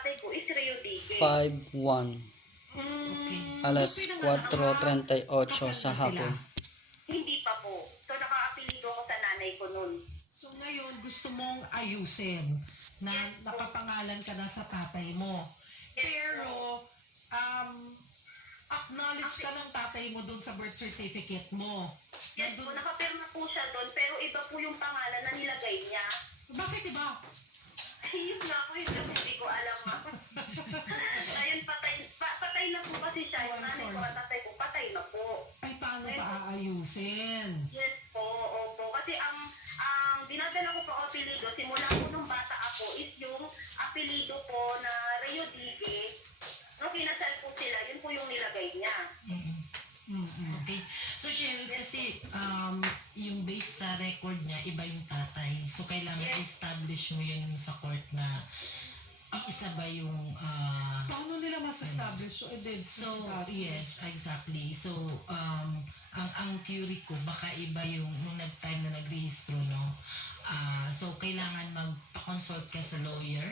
tatay ko is Rio Dique. 5-1. Okay. Alas Yung pinanganak 4:38 sa kasal na hapon. Hindi pa po. So, naka-apelido ko sa nanay ko nun. So ngayon, gusto mong ayusin na nakapangalan ka na sa tatay mo. Pero, acknowledge ka ng tatay mo dun sa birth certificate mo. Yes po, Nandun, nakapirma po siya doon, pero iba po yung pangalan na nilagay niya. bakit iba? Ayun nga po, hindi ko alam nga. Ayun, patay na po kasi siya. Yung Oh, I'm nanay ko sorry. at tatay ko, patay na po. Ay, paano pa aayusin? Yes po, opo. Kasi ang dinadala ko pa apelido, simula po nung bata ako, is yung apelido po na Rio Dique. Nung kinasal po sila, yun po yung nilagay niya. Okay. So, Cheryl, kasi yung base sa record niya, iba yung tatay. So, kailangan establish mo yun sa court na iisa ba yung... Paano nila mas-establish? So, dead so, yes, exactly. So, ang theory ko, baka iba yung nung nag-time na nagrehistro, no? So, kailangan magpa-consult ka sa lawyer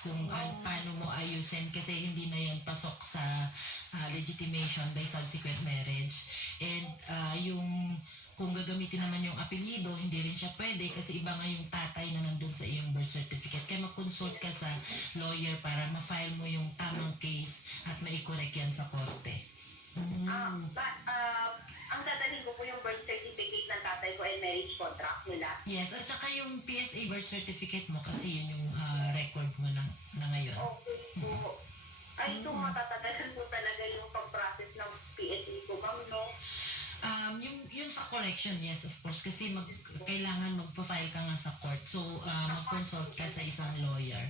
kung paano mo ayusin kasi hindi na yan pasok sa legitimation by subsequent marriage. And yung kung gagamitin naman yung apelyido, hindi rin siya pwede kasi iba nga yung tatay na nandun sa iyong birth certificate. Kaya mag-consult ka sa lawyer para ma-file mo yung tamang case at mai-correct yan sa korte. Ang dadalhin ko po yung birth certificate ng tatay ko and marriage contract nila. Yes, at saka yung PSA birth certificate mo kasi yun yung record mo na ngayon. Okay po. Ay, ito matatagalan po talaga yung pag-process ng PSA ko, ma'am, no? Yung sa correction, yes, of course, kasi kailangan magpa-file ka nga sa court. So, mag-consult ka sa isang lawyer.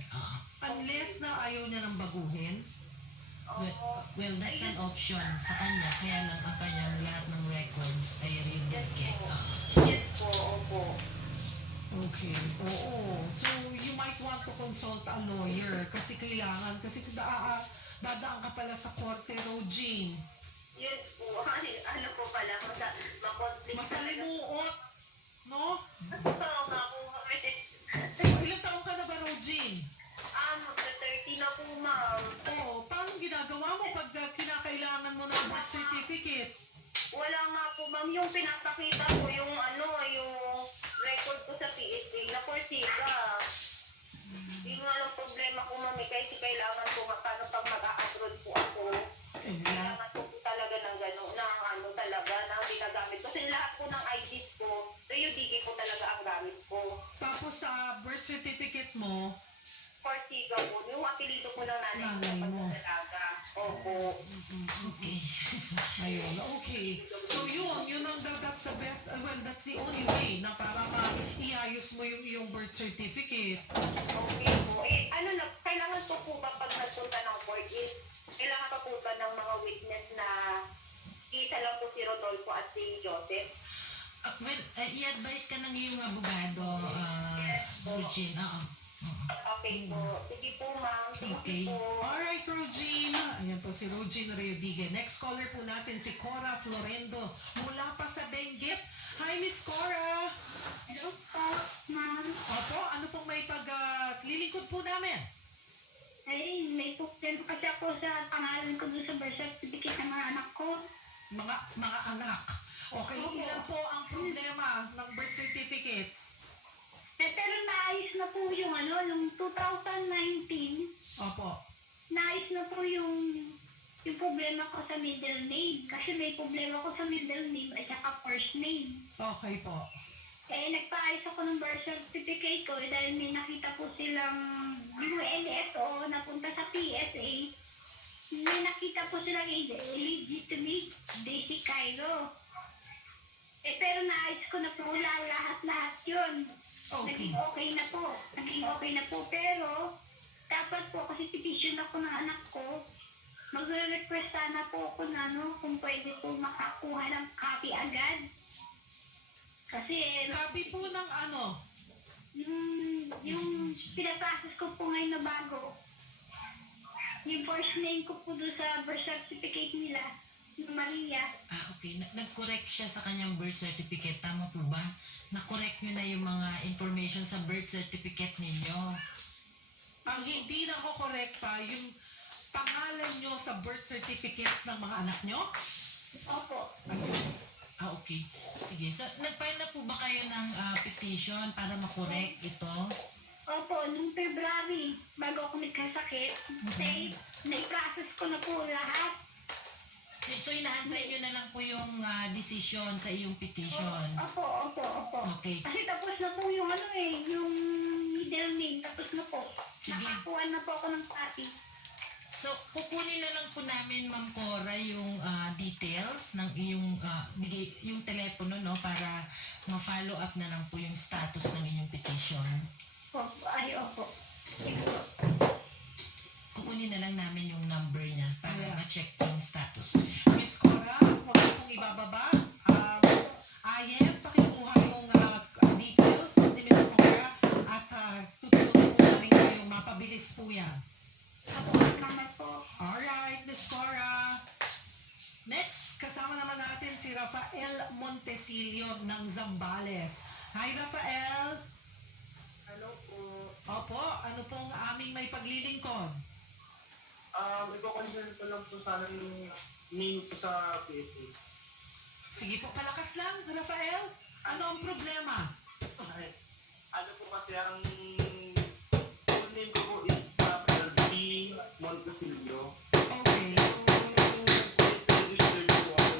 Unless na ayaw niya ng baguhin. Well, that's an option sa kanya. Kaya lang ang kanyang lahat ng records ay rindigit. Yes po, opo. Okay. Oo. So, you might want to consult a lawyer kasi kailangan, kasi dadaan ka pala sa korte, Rogine. Yes po. Ano po pala, makonflict. Masalimuot, no? Oo nga po kami. Ilang taon ka na ba, Rogine? Magka-30 na po, ma'am. Oo. Paano ginagawa mo pag kinakailangan mo ng birth certificate? Wala nga po, ma'am. Yung pinapakita ko, yung yung record ko sa PSA na Corsica. Yung nga lang problema ko, ma'am, kasi kailangan ko paano pag mag-a-abroad po ako. Kailangan ko po talaga ng gano'n, talaga, na ginagamit. Kasi lahat po ng IDs ko, Rio Dique po talaga ang gamit ko. Tapos sa birth certificate mo, Corsica po, yung apelido ko ng nanay Nanay ko mo. talaga. Opo. Okay. ayun, okay. So yun ang that's the best, well, that's the only way na para iayos mo yung iyong birth certificate. Okay po. Kailangan po ba pag nagpunta ng court is, kailangan pa po ba ng mga witness na isa lang po si Rodolfo at si Joseph? Well, i-advise ka ng iyong abogado, Regine. Okay po. Sige po, ma'am. Thank Okay. you po. Alright, Rogine. Ayan po si Rogine Rio Dique. Next caller po natin si Cora Florendo mula pa sa Benguet. Hi, Miss Cora. Hello po, ma'am. Opo, ano pong may paglilingkod po namin? Ay, may problema kasi ako sa pangalan ko doon sa birth certificate ng mga anak ko. Mga anak. Okay, Opo. ilan po ang problema ng birth certificates? Pero naayos na po yung yung 2019, Opo. naayos na po yung problema ko sa middle name. Kasi may problema ko sa middle name at saka first name. Okay po. Nagpaayos ako ng birth certificate ko dahil may nakita po silang UNSO napunta sa PSA. May nakita po silang illegitimate basic Cairo. Pero naayos ko na po lahat yun. Okay. Naging okay na po. Pero, dapat po kasi petition ako ng anak ko. Magre-request sana po ako na kung pwede po makakuha ng copy agad. Kasi, Copy po ng ano? yung pinaprocess ko po ngayon na bago. Yung first name ko po doon sa birth certificate nila, yung Maria. Okay. Nag-correct siya sa kanyang birth certificate. Tama po ba? Na-correct nyo na yung mga information sa birth certificate ninyo. Ang hindi na ko correct pa, yung pangalan nyo sa birth certificates ng mga anak nyo? Opo. Okay. Sige. So, nag-file na po ba kayo ng petition para makorek ito? Opo, nung February, bago ako nagkasakit, na-process ko na po lahat. So, inaantay nyo na lang po yung decision sa iyong petition. Opo. Okay. Kasi tapos na po yung yung middle name, tapos na po. Sige. Nakakuha na po ako ng copy. So, kukunin na lang po namin, Ma'am Cora, yung details ng iyong, yung telepono, no, para ma-follow up na lang po yung status ng inyong petition. Opo. Kukunin na lang namin yung number niya para Yeah. ma-check yung status. Miss Cora, huwag mo pong ibababa. Ayen, pakikuha yung details ni Miss Cora at tutulungan po namin kayong mapabilis po yan. Opo, naman po. Alright, Miss Cora. Next, kasama naman natin si Rafael Montesilio ng Zambales. Hi, Rafael. Hello po. Opo, ano pong aming may paglilingkod? Ipo-confirm ko lang po sana yung name ko sa PSA. Sige po, palakas lang, Rafael. Ano ang problema? Okay. Ano po kasi ang full name ko po is Rafael D. Montesilio. Okay. Registered po ako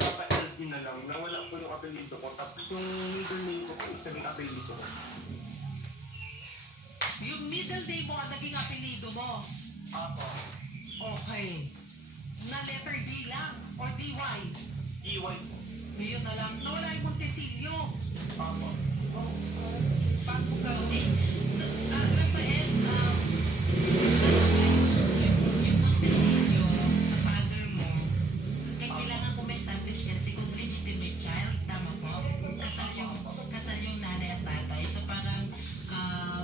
Rafael D na lang. Nawala po yung apelido ko. Tapos yung middle name ko po is naging apelido ko. Yung middle name mo ang naging apelido mo. Apo. Okay. Na letter D lang or DY? DY po. Yun na lang. Nawala yung Montesilio. Apo. Oh, paano Okay. gawin? So, Rafael, yung Montesilio sa father mo, kailangan ko ma-establish kasi kung legitimate child, tama po? Kasal yung nanay at tatay. So, parang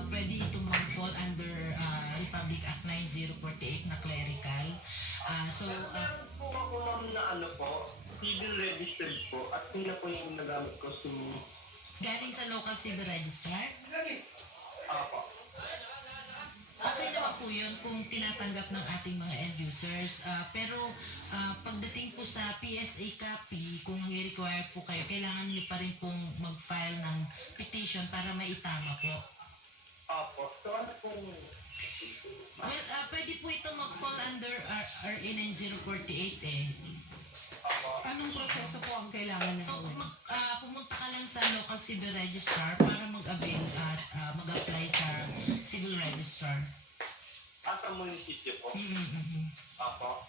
pwede itong mag-fall under Republic Act 9048 na clerical. Meron po ako ma'am na ano po, civil registered po at yun na po yung nagamit ko sa Galing sa local civil registrar, Apo. okay naman po yun kung tinatanggap ng ating mga end users. Pero pagdating po sa PSA copy, kung i-require po kayo, kailangan nyo pa rin pong mag-file ng petition para maitama po. Apo. So ano pong... Well, pwede po ito mag-fall under RA 9048 eh. Apo. Anong proseso po ang kailangan na So, gawin? pumunta ka lang sa local civil registrar para mag-avail at mag-apply sa civil registrar. Sa munisipyo po. Mm-hmm. Apo.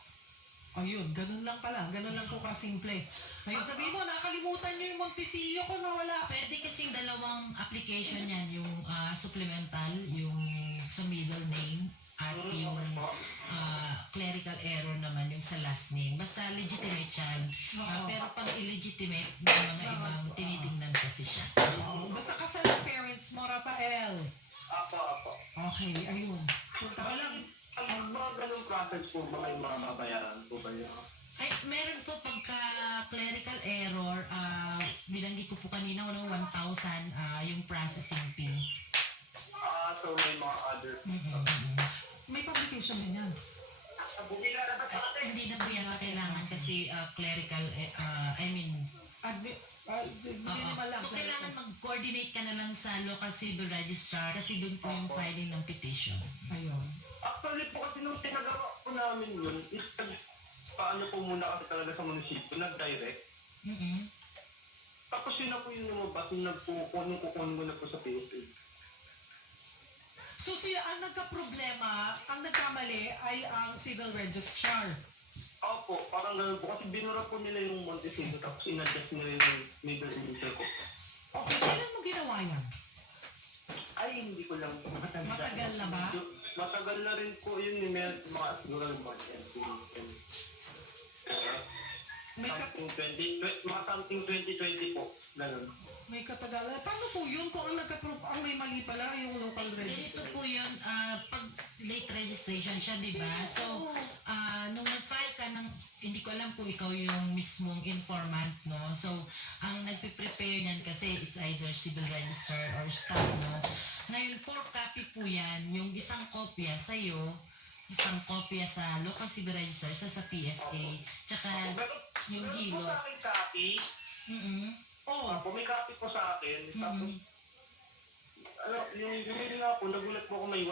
Ayun, ganun lang pala. Ganun lang po kasimple. Ayun, sabihin mo, nakalimutan nyo yung Montesilio ko na wala. Pwede kasing dalawang application yan, yung supplemental, yung sa middle name, at yung clerical error naman yung sa last name. Basta legitimate child. Pero pag illegitimate, may mga ibang tinitingnan kasi siya. Oo, basta kasal ang parents mo, Rafael. Apo. Okay, ayun. Punta ka lang. Ang mga ganung process po ba may mga mabayaran po ba yun? Ay, meron po pagka clerical error, binanggit ko po kanina, 1,000 yung processing fee. So may mga other... May publication din yan. Hindi na po yata kailangan kasi clerical, Minimal lang. So, kailangan mag-coordinate ka na lang sa local civil registrar kasi doon po yung filing ng petition. Ayun. Actually po kasi nung tinagawa po namin yun, is paano po muna kasi talaga sa munisipyo, nag-direct. Tapos yun na po yung lumabas, yung kukunin ko na po sa PSA. So, ang nagka-problema, ang nagkamali ay ang civil registrar. Opo, parang gano'n po. Kasi binura po nila yung Montesilio tapos in-adjust nila yung middle initial ko. Okay, kailan mo ginawa yan? Ay, hindi ko lang matanda. Matagal na ba? Matagal na rin po yun. May mga siguro mga something 2020 po. Ganun. May katagalan. Paano po yun kung ang may mali pala yung local Ganito registrar? po yun, pag late registration siya, di ba? So, nung nag-file ka ng hindi ko alam kung ikaw yung mismong informant, no? So, ang nagpe-prepare niyan kasi it's either civil register or staff, no? Ngayon, 4 copy po yan. Yung isang kopya sa'yo, isang kopya sa local civil register, sa PSA, tsaka yung Meron po gilo. sa akin copy. Mm-mm. Oh, May copy po sa akin. Tapos, Mm-mm. yung nga po, nagulat po ako may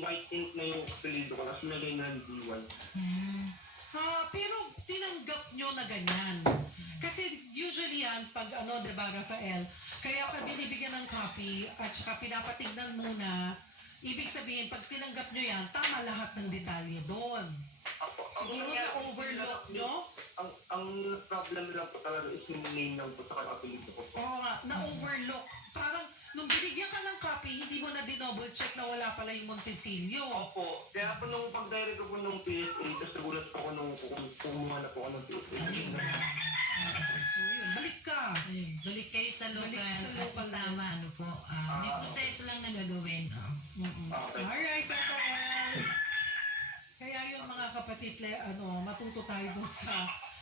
white ink na yung apelido ko, tapos nilagay na D1. Mm. pero tinanggap nyo na ganyan. Kasi usually yan, pag di ba, Rafael, kaya ka binibigyan ng copy at saka pinapatignan muna, ibig sabihin, pag tinanggap nyo yan, tama lahat ng detalye doon. Siguro na-overlook nyo? Ang problem lang po talaga is yung name lang po sa apelido ko. Oo nga, na-overlook. Parang, nung binigyan ka ng copy, hindi mo na dinouble check na wala pala yung Montesilio. Opo. Kaya po nung pag-direct ko po nung PSA, tapos nagulat po ako nung kumuha na po ako ng PSA. So yun, balik ka. Ayun, balik kayo sa local. Balik sa local at tama, ano po. May proseso lang na gagawin. Okay. Alright, Rafael. Kaya yun mga kapatid, matuto tayo dun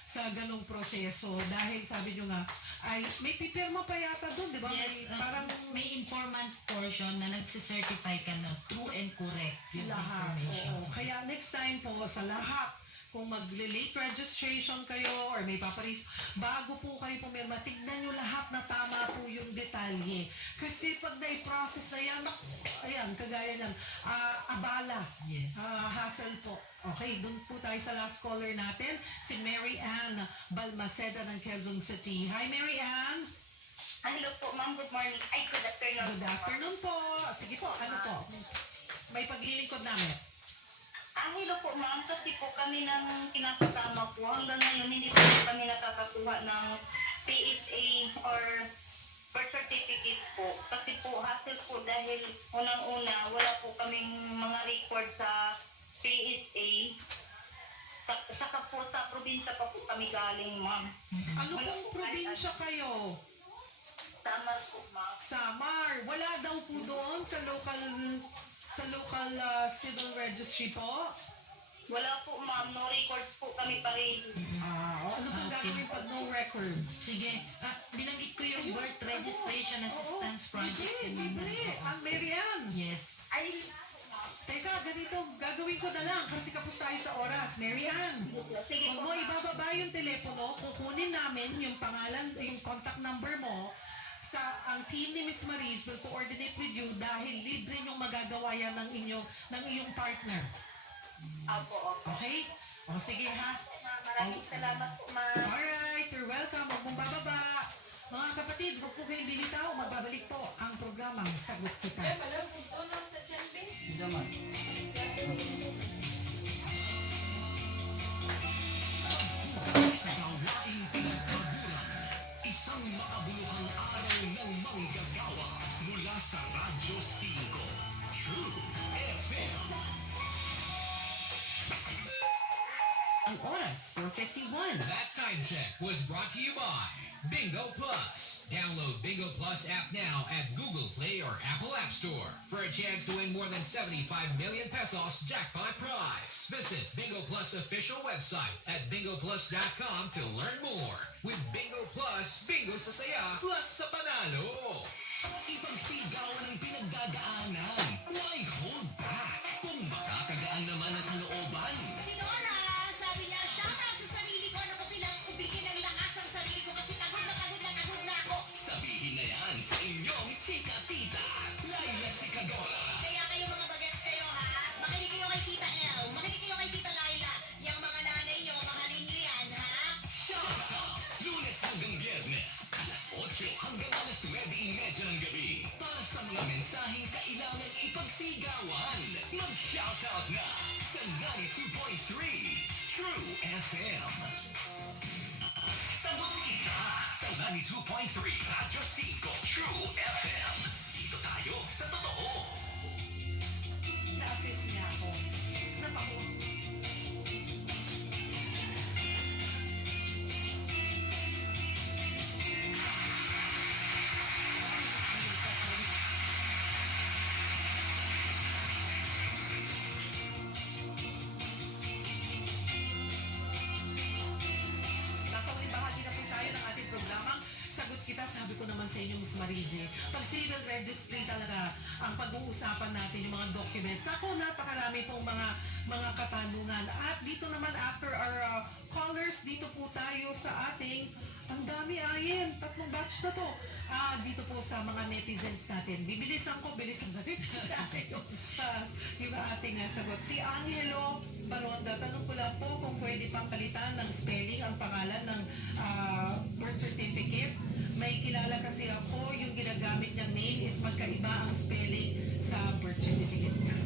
sa ganong proseso dahil sabi nyo nga, ay may pipirma pa yata dun, di ba? Yes, Parang may informant portion na nagsicertify ka na true and correct yung lahat. information. Oo. Kaya next time po sa lahat, kung mag-late registration kayo or may paparis, bago po kayo pumirma, tignan nyo lahat na tama po yung detalye. Kasi pag na-process na yan, ayan, kagaya ng abala, Yes. hassle po. Okay, dun po tayo sa last caller natin, si Mary Ann Balmaceda ng Quezon City. Hi, Mary Ann. Hello po, ma'am. Good morning. Ay, good afternoon. Good afternoon po. Sige po, ano po? May paglilingkod namin. Hello po, ma'am. Kasi po kami ng kinakasama po. Hanggang ngayon, hindi po kami nakakakuha ng PSA or birth certificate po. Kasi po, hassle po dahil unang-una, wala po kaming mga record sa PSA. Saka po sa probinsya pa po kami galing, ma'am. Ano pong probinsya kayo? Tama po, ma'am. Samar. Wala daw po doon sa local civil registry po? Wala po, ma'am. No record po kami pa rin. Ano pong Okay. gagawin pag no record? Sige, binanggit ko yung birth registration assistance project. Libre. Ang Mary Ann. Yes. Ay, Teka, ganito, gagawin ko na lang kasi kapos tayo sa oras. Mary Ann, sige huwag po, mo ma'am. ibababa yung telepono, kukunin namin yung pangalan, yung contact number mo, ang team ni Miss Maris will coordinate with you dahil libre yung magagawa yan ng iyong partner. Opo, opo. Okay? O sige ha. Ma'am, maraming salamat po, ma'am. Alright, you're welcome. Huwag mong bababa. Mga kapatid, huwag po kayong bilitaw. Magbabalik po ang programang Sagot Kita. Sa gawaing pinagpaguran, isang makabuluhang araw ng manggagawa mula sa Radyo 5, True FM. Ang oras, 4:51. That time check was brought to you by Bingo Plus. Download Bingo Plus app now at Google Play or Apple App Store for a chance to win more than 75 million pesos jackpot prize. Visit Bingo Plus official website at bingoplus.com to learn more. With Bingo Plus, bingo sa saya plus sa panalo. Ipagsigawan ang pinagdadaanan. Why hold back? Kung makakagaan naman ang kalooban. Si Nora, sabi niya, shoutout sa sarili ko na ko kailangan ko bigyan ng lakas ang sarili ko kasi pagod na ako. Sabihin na yan sa inyong chika tita, Laila Chikadora. Kaya kayo mga bagets kayo ha, makinig kayo kay Tita El, makinig kayo kay Tita Laila. Yung mga nanay niyo, mahalin niyo yan ha. Shout out! Lunes hanggang Biyernes, alas 8 hanggang alas 9:30 ng gabi. Para sa mga mensaheng kailangan ipagsigawan, mag-shoutout na sa 92.3 True FM. Sagot kita sa 92.3 Radyo 5 True FM. Dito tayo sa totoo. Na-assist niya ako. Snap ako. sa inyo, Miss Marize, pag civil registry talaga ang pag-uusapan natin, yung mga documents. Ako, napakarami pong mga katanungan. At dito naman, after our callers, dito po tayo sa ating, ang dami ayin, 3 batch na to. Dito po sa mga netizens natin. Bibilisan ko, bilisan natin yung ating sagot. Si Angelo Baronda, tanong ko lang po kung pwede pang palitan ng spelling ang pangalan ng birth certificate. May kilala kasi ako, yung ginagamit niyang name is magkaiba ang spelling sa birth certificate niya.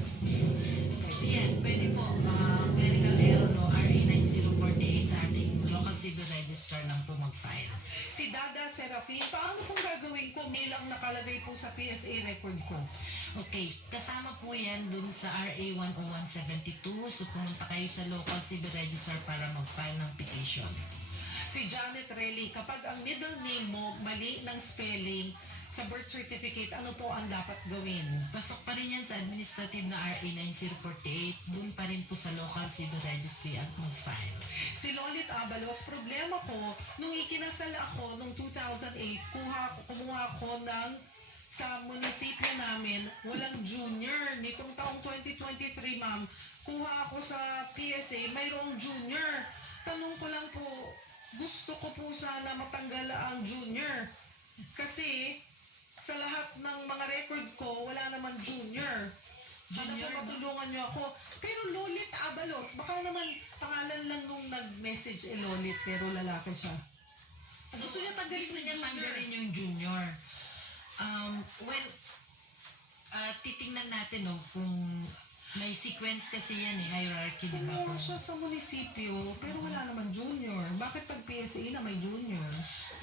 Yan, pwede po. Clerical error, no? RA 9048 sa ating local civil register lang po mag-file. Si Dada Serafin, paano kung gagawin ko bilang nakalagay po sa PSA record ko? Okay, kasama po yan dun sa RA 10172. So pumunta kayo sa local civil register para mag-file ng petition. Si Janet Relly, kapag ang middle name mo mali ng spelling sa birth certificate, ano po ang dapat gawin? Pasok pa rin yan sa administrative na RA 9048. Dun pa rin po sa local civil registry at mag-file. Si Lolit Abalos, problema ko, nung ikinasal ako noong 2008, kumuha ko ng sa munisipyo namin, walang junior. Nitong taong 2023, ma'am, kuha ako sa PSA, mayroong junior. Tanong ko lang po, gusto ko po sana matanggal ang junior. Kasi sa lahat ng mga record ko, wala naman junior. Sana po matulungan niyo ako. Pero Lolit Abalos, baka naman pangalan lang nung nag-message Lolit, pero lalaki siya. Gusto niya tanggalin yung junior. Well, titingnan natin no, kung may sequence kasi yan hierarchy, di ba? Meron siya sa munisipyo, pero wala naman junior. Bakit pag PSA na may junior?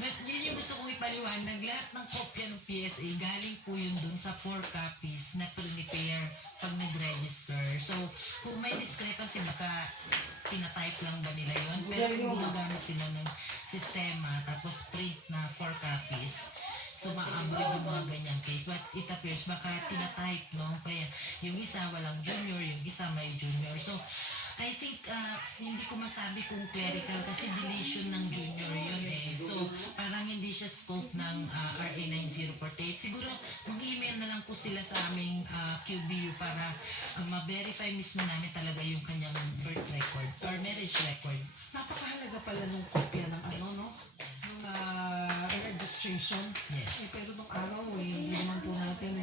But yun yung gusto kong ipaliwanag. Lahat ng kopya ng PSA, galing po yun dun sa 4 copies na prepare pag nag-register. So, kung may discrepancy, baka tinatype lang ba nila yun? Pero kung gumagamit sila ng sistema, tapos print na 4 copies, so ma-avoid yung mga ganyang case. But it appears, baka tinatype, no? Kaya yung isa walang junior, yung isa may junior. So, I think, hindi ko masabi kung clerical kasi deletion ng junior yun eh. So, parang hindi siya scope ng RA 9048. Siguro, mag-email na lang po sila sa aming QBU para ma-verify mismo namin talaga yung kanyang birth record or marriage record. Napakahalaga pala nung kopya ng ano, no? Nung registration. Yes. Pero nung araw, hindi naman po natin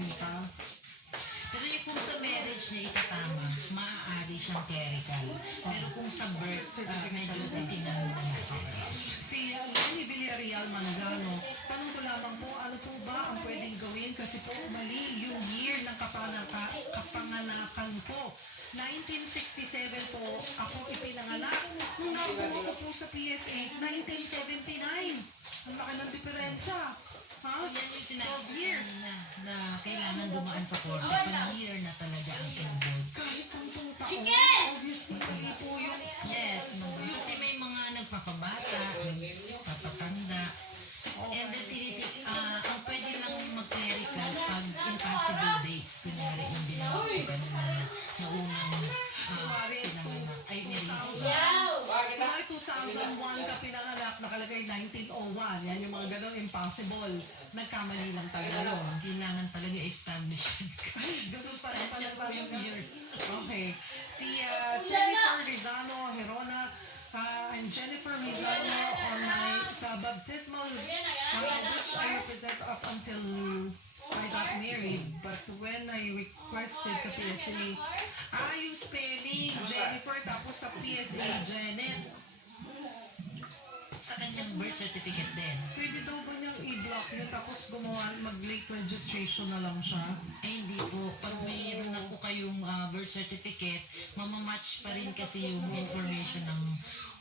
Pero yung kung sa marriage niya itatama, maaari siyang clerical. Pero kung sa birth, medyo titingnan mo natin. Si Lenny Villarreal Manzano, tanong ko lamang po, ano po ba ang pwedeng gawin? Kasi po mali yung year ng kapanganakan ko. 1967 po ako ipinanganak. Nung nakuha ko po sa PSA, 1979. Ang laki ng diferensya. Ha? So yan yung sinabi 12 years. na kailangan dumaan sa korte. Pag year na talaga ang involved. Kahit 10 taon, obviously, mali po yun. Yes, no. Kasi may mga nagpapabata, nagpapatanda. And then, ang pwede lang mag-clerical pag impossible dates. Kunyari, yung binawa ko ganun na unang pinanganak. Ay, nirelease. Kunwari 2001 ka pinanganak, nakalagay 1901. Yan yung mga ganong impossible. Nagkamali lang talaga yun. Kailangan talaga establish. Ay, ganun pa rin Substantial pala po yung year. Okay. Si Jennifer Rizano Herona and Jennifer Rizano on my sa baptismal which I represent up until I got married, but when I requested sa PSA, yung spelling, Jennifer, tapos sa PSA, Janet. Sa kanyang birth certificate din. Pwede daw ba niyang i-block yun, tapos gumawa, mag-late registration na lang siya? Ay, hindi po. Pag mayroon na po kayong birth certificate, mamamatch pa rin kasi yung information ng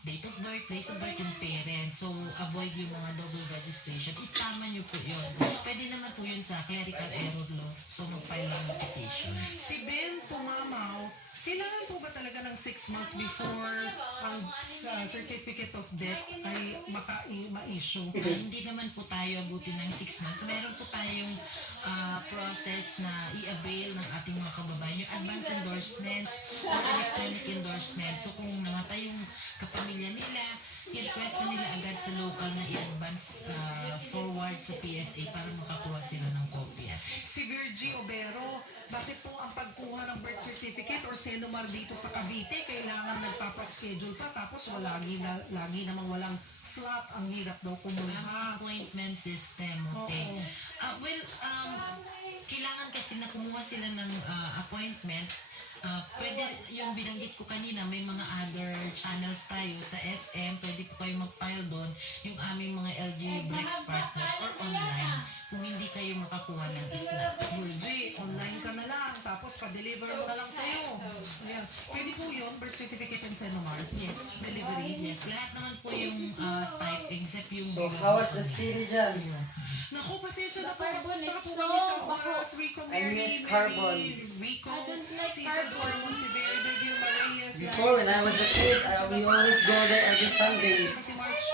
date of birth, place of birth, yung parents. So, avoid yung mga double registration. Itama nyo po yun. Pwede naman po yun sa clerical error law. So, mag-file lang ng petition. Si Ben Tumamaw, kailangan po ba talaga ng 6 months before ang certificate of death ay ma-issue? Hindi naman po tayo abutin ng 6 months. Meron po tayong process na i-avail ng ating mga kababayan. Yung advance endorsement or electronic endorsement. So kung namatay yung kapamilya nila, i-request na nila agad sa local na i-advance forward sa PSA para makakuha sila ng kopya. Si Virgie Obero, bakit po ang pagkuha ng birth certificate or Senomar dito sa Cavite, kailangan nagpapaschedule pa tapos lagi namang walang slot, ang hirap daw Ang kumuha. appointment system, okay? Oo. Kailangan kasi na kumuha sila ng appointment. Pwede, yung binanggit ko kanina, may mga other channels tayo sa SM, pwede po kayo mag-file doon yung aming mga LG Bricks partners or online kung hindi kayo makakuha ng slot. Virgie, online ka na lang, tapos pa-deliver mo na lang sa'yo. Ayan. Pwede po yun, birth certificate and Senomar? Yes. Delivery? Yes, lahat naman po yung type except yung... So, how was the city dyan? Naku, pasensya na po. Basta po kami sa oras. Rico I Mary, miss carbon. Rico, Cesar Carbon, si Verde Vilma Reyes. Before, when I was a kid, we always go there every Sunday. Si March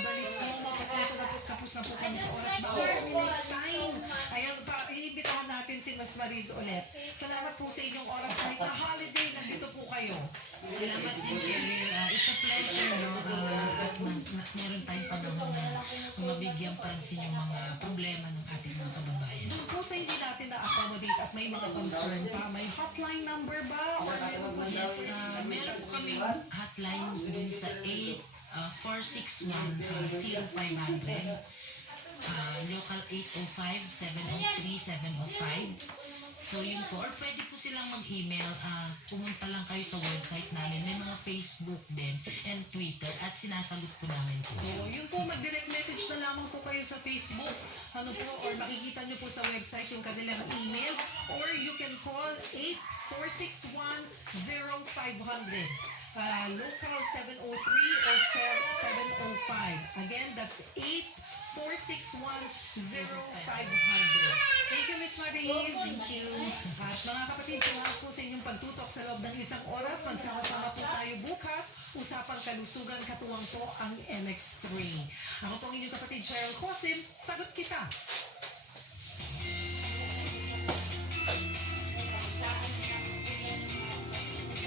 Balisoma, pasensya na po. Tapos na po kami sa oras. Bawal kami next time. Ayun, iimbitahan natin si Mas Mariz ulit. Salamat po sa inyong oras. Kahit na holiday, nandito po kayo. Salamat din, Cheryl. It's a pleasure, no? At meron tayong panahon na mabigyang pansin yung mga problema ng ating mga kababayan. Doon po sa hindi natin na-accommodate at may mga concern pa, may hotline number ba? Or meron po Yes, meron po kaming hotline dun sa 461-0500. Local 805-703-705. So yun po, or pwede po silang mag-email, pumunta lang kayo sa website namin, may mga Facebook din and Twitter at sinasagot po namin po. So, yun po, mag-direct message na lamang po kayo sa Facebook. Ano po, or makikita nyo po sa website yung kanilang email, or you can call 8461-0500. Local 703 or 705. Again, that's 8461-0500. Thank you, Miss Maris. Thank you. At mga kapatid, salamat po sa inyong pagtutok sa loob ng isang oras. Magsama-sama po tayo bukas. Usapang kalusugan, katuwang po ang MX3. Ako po ang inyong kapatid, Cheryl Cosim. Sagot kita!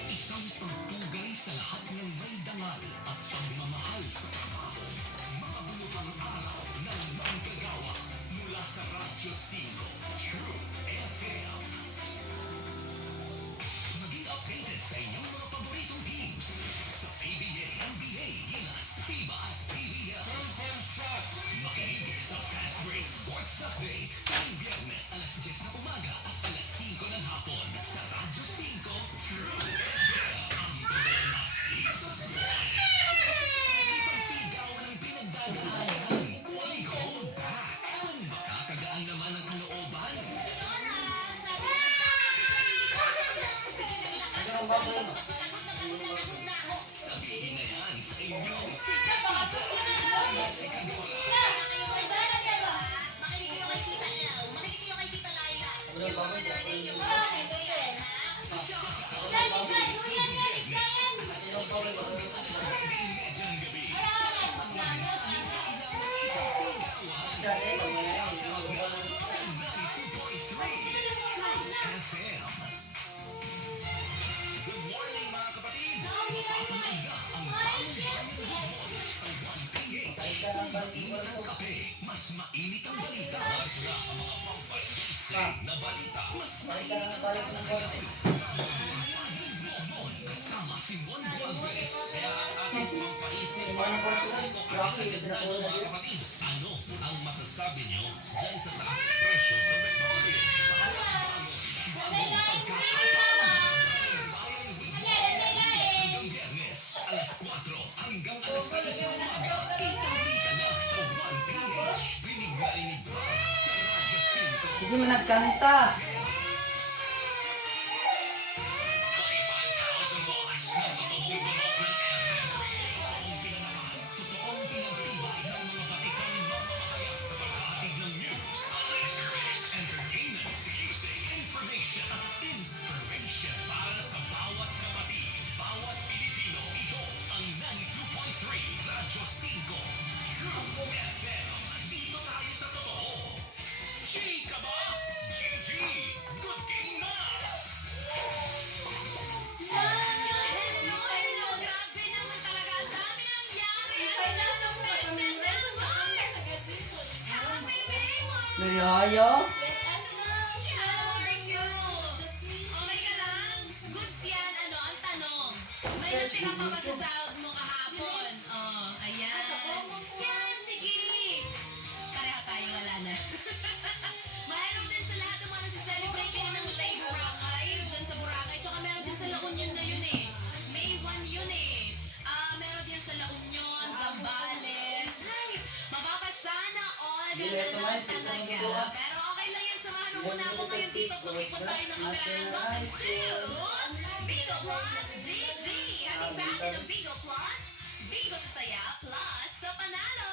Isang pagpugay sa lahat ng may dangal at pagmamahal sa trabaho. Mga bulutang araw ng manggagawa mula sa Radyo 5, True FM. Maging updated sa inyong mga paboritong teams sa PBA, NBA, Gilas, FIBA at PBL. Makinig sa Fast Break Sports Update tuwing Biyernes alas 10 ng umaga at alas 5 ng hapon sa Radyo 5, True FM. Ang mas dito sa sports. Ipagsigawan ang pinagdadaanan. Huwag hold back. Kung makakagaan naman ang kalooban. Sabihin na yan sa inyo. Makinig kayo kay Tita El, makinig kayo kay Tita Laila. Yung mga nanay niyo, makinig kayo, ha? Good morning mga kapatid! Papanood na ang bagong Good Morning sa 1PH. Kung mainit ang kape, mas mainit ang balita. At na ang mga pampasisig na balita, mas mainit ang talakayan. Kasama si Mon Gualvez. Kaya ang ating pampaisip para sa ating kakagad na mga kapatid. Ano ang masasabi nyo dyan sa taas presyo sa petrolyo? Bagong pagkakataon. Hanggang Biyernes, alas 4 hanggang alas 6 ng umaga. Kitang-kita na sa 1PH. Rinig na rinig ba sa Radyo 5? Hindi mo nagkanta. 25,000 watts na totoong tunog ng FM. Totoong pinalakas, totoong pinagtibay ng mga batikang mamamahayag sa paghahatid ng news, service, entertainment, music, information, inspiration para sa bawat kapatid, bawat Pilipino. Ito ang 92.3 Radyo 5 True FM. Dito tayo sa totoo. Chika ba? Gigi! Yaya. How are you? Okay ka lang? Goods yan, ano, ang tanong. May natira pa ba sa sahod mo kahapon? Oh, ayan. Yan, sige. Pareho tayo, wala na. Mahalo din sa lahat ng mga nasa-celebrate kayo ng Lay Boracay, dyan sa Boracay. Tsaka meron din sa La Union na yun eh. May 1 yun eh. Meron din sa La Union, Zambales. Ay, mapapasana all Hindi, na ito lang na, talaga. ito na. Pero okay lang yan. Samahan mo muna ako ngayon dito. Mag-ipon tayo ng kamerahan. Welcome to Bigo Plus GG. Ating sa atin ang Bigo Plus. Bigo sa saya plus sa panalo.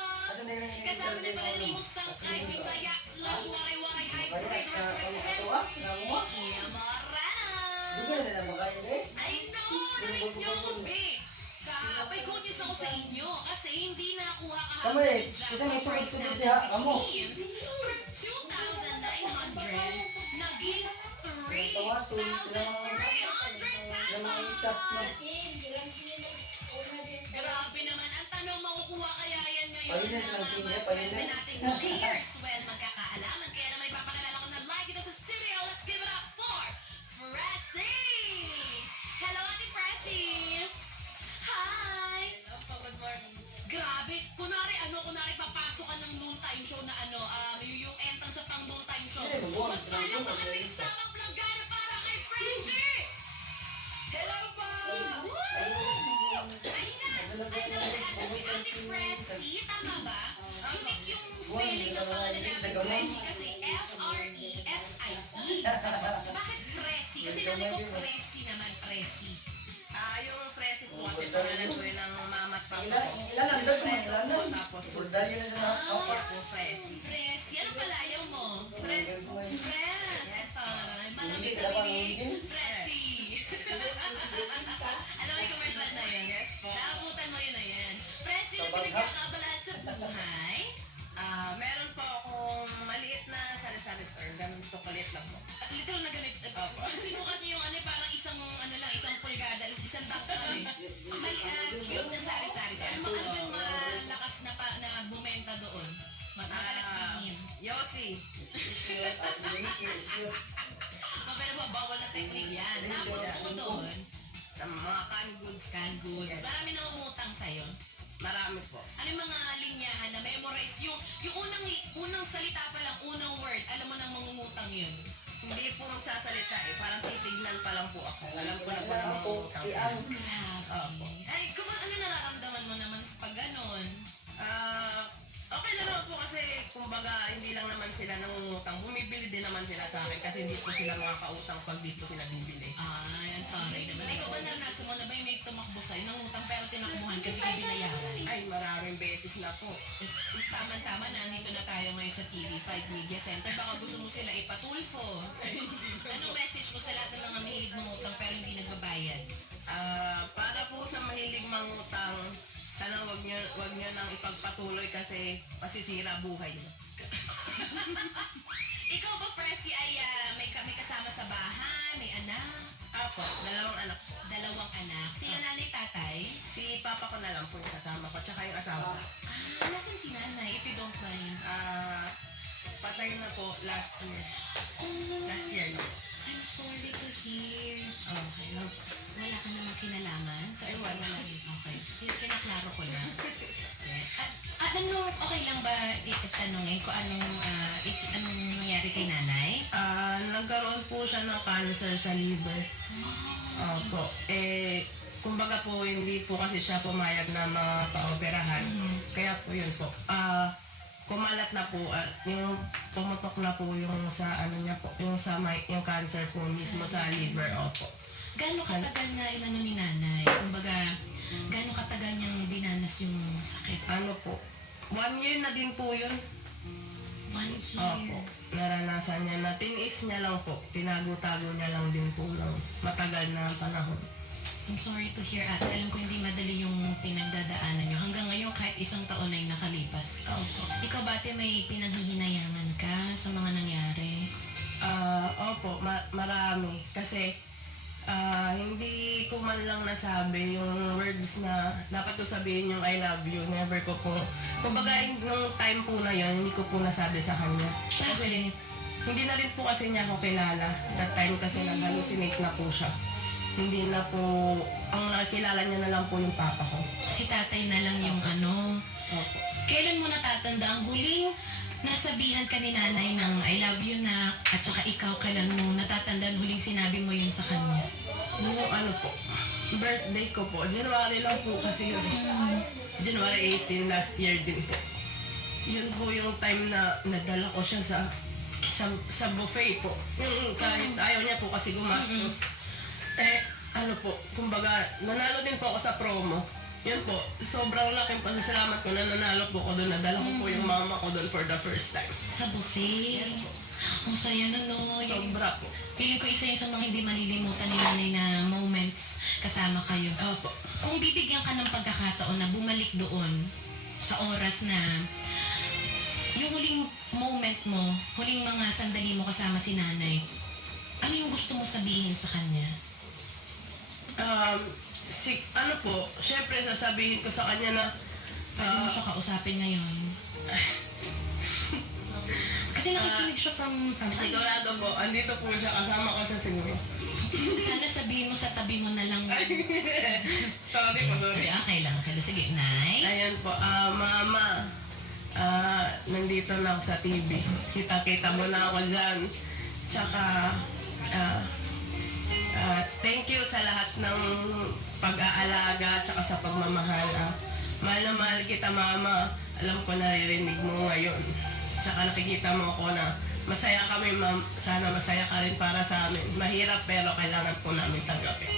Kasama na pala ni Musang Kay Bisaya / Waray-Waray Hybrid represents Vicky Amarano. I know! Namiss niyo ako, babe. May good news ako sa inyo kasi hindi nakuha kahapon Kamu eh, yung kasi may jackpot prize sunod-sunod natin, niya, which kamu. means from 2,900 naging Na mga isap mo. 3,300 Grabe naman. Ang tanong, makukuha kaya yan ngayon Palinis ng lang, mga Tina, swerte palinis. nating players? Well, magkakaalaman. Kaya naman ipapakilala ko na like ito sa studio. Let's give it up for Pressy! Hello, Ate Pressy! Hi! Good morning. Grabe, kunwari papasok ka ng noontime show na yung entrance sa pang noontime show. Magpala pa kami samang vlogana para kay Pressy! Hello po! Woo! Ayan! Ate Pressy, tama ba? Unique yung spelling ng pangalan natin Pressy kasi F-R-E-S-I-E. Bakit Pressy? Kasi namin ko Pressy naman, Pressy. Yung Presi po kasi pangalan ko rin ng mama at papa Ilan ko. ang dagdag mo, ilan na. Tapos Sundal yun sa Opo po, Presi. Pressy, ano palayaw mo? Press. Malamig Hindi, sa dalawang bibig. hindi. Pressy. Alam mo yung commercial na yun? Yes po. Naabutan mo yun na yan. Pressy, na Sabagay. pinagkakaabalahan sa buhay. Meron po akong maliit na sari-sari store. Ganun chocolate lang po. Literal na ganito. Opo. Sinukat niyo yung parang isang pulgada, isang dangkal eh. Cute na sari-sari. Ano ba yung malakas na bumenta doon? Matalas tingin. Yossi. Pero bawal na technique yan. Tapos po doon, Mga canned goods. canned goods. Yes. Marami na umutang sa'yo. Marami po. Ano yung mga linyahan na memorize? Yung unang salita pa lang, unang word, alam mo nang mangungutang yun. Hindi po magsasalita eh. Parang titignan pa lang po ako. Alam ko na po na Ako, mangungutang. Grabe. Ay, ano nararamdaman mo naman pag ganon? Okay lang naman po kasi kumbaga hindi lang naman sila nangungutang. Bumibili din naman sila sa akin kasi hindi po sila makakautang pag di po sila bibili. Ay, ang taray naman. Ikaw ba naranasan mo na ba yung may tumakbo sa'yo, nangutang pero tinakbuhan ka, di ka binayaran? Ay, maraming beses na po. Tama-tama na, nandito na tayo ngayon sa TV5 Media Center. Baka gusto mo sila ipatulfo. Anong message mo sa lahat ng mga mahilig mangutang pero hindi nagbabayad? Para po sa mahilig mangutang, sana wag niyo nang ipagpatuloy kasi masisira buhay niyo. Ikaw ba, Pressy, ay may kasama sa bahay, may anak? Apo, 2 anak po. 2 anak. Sino nanay, tatay? Si papa ko na lang po yung kasama ko, tsaka yung asawa ko. Nasaan si nanay, if you don't mind? Patay na po last year. Oh, Last year no. I'm sorry to hear. Okay lang. Wala ka namang kinalaman? Sa Ay, wala. Okay. Kinaklaro ko lang. At okay lang ba itanungin ko anong nangyari kay nanay? Nagkaroon po siya ng cancer sa liver. Opo. Kumbaga po, hindi po kasi siya pumayag na mapaoperahan. Kaya po yun po. Kumalat na po at yung pumutok na po yung sa niya po, yung cancer po mismo sa liver. Opo. Gaano katagal na inano ni nanay? Kumbaga, gaano katagal niyang dinanas yung sakit? Ano po? 1 year na din po yun. 1 year. Opo. Naranasan niya na tiniis niya lang po. Tinago-tago niya lang din po ng matagal na panahon. I'm sorry to hear, ate. Alam ko hindi madali yung pinagdadaanan nyo. Hanggang ngayon, kahit 1 taon na yung nakalipas. Opo. Ikaw ba, ate, may pinanghihinayangan ka sa mga nangyari? Opo, marami. Kasi Hindi ko man lang nasabi yung words na dapat ko sabihin yung I love you. Never ko po. Kumbaga, nung time po na yon hindi ko po nasabi sa kanya. Kasi, hindi na rin po kasi niya ako kilala. That time kasi nag-hallucinate na po siya. Hindi na po, ang nakilala niya na lang po yung papa ko. Si tatay na lang yung ano. Opo. Kailan mo natatanda ang huling nasabihan ka ni nanay ng I love you na at saka ikaw kailan mo natatanda ang huling sinabi mo yun sa kanya? Nung ano po, birthday ko po, January lang po kasi yun. January 18 last year din po. Yun po yung time na nadala ko siya sa buffet po. Yung kahit ayaw niya po kasi gumastos. Ano po, kumbaga, nanalo din po ako sa promo. Yun po, sobrang laking pasasalamat ko na nanalo po ko doon. Nadala ko po yung mama ko doon for the first time. Sa buffet? Yes po. Ang saya nun, no? Sobra po. Feeling ko isa yun sa mga hindi malilimutan ni nanay na moments kasama kayo. Opo. Kung bibigyan ka ng pagkakataon na bumalik doon sa oras na yung huling moment mo, huling mga sandali mo kasama si nanay, ano yung gusto mo sabihin sa kanya? Ano po, syempre sasabihin ko sa kanya na Pwede mo siya kausapin ngayon. Kasi nakikinig siya from sigurado po, andito po siya, kasama ko siya siguro. Sana sabihin mo sa tabi mo na lang. Sorry po, sorry. Okay lang. Sige, Nay. Ayan po, mama, nandito na ako sa TV. Kita-kita mo na ako dyan. Tsaka, thank you sa lahat ng pag-aalaga tsaka sa pagmamahal. Mahal na mahal kita, mama. Alam ko naririnig mo ngayon. Tsaka nakikita mo ako na masaya kami, ma'am. Sana masaya ka rin para sa amin. Mahirap pero kailangan po namin tanggapin.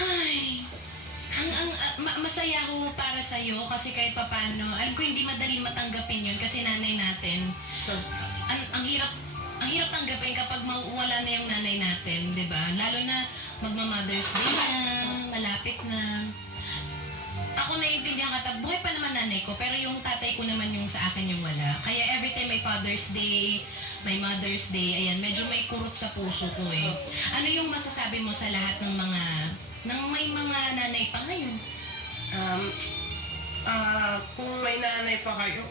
Ay, masaya ako para sa'yo kasi kahit papano, alam ko hindi madali matanggapin yun kasi nanay natin. So, Ang hirap tanggapin kapag mawala na yung nanay natin, di ba? Lalo na magma-Mother's Day na, malapit na. Ako naiintindihan ka, buhay pa naman nanay ko, pero yung tatay ko naman yung sa akin yung wala. Kaya every time may Father's Day, may Mother's Day, ayan, medyo may kurot sa puso ko eh. Ano yung masasabi mo sa lahat ng may mga nanay pa ngayon? Kung may nanay pa kayo,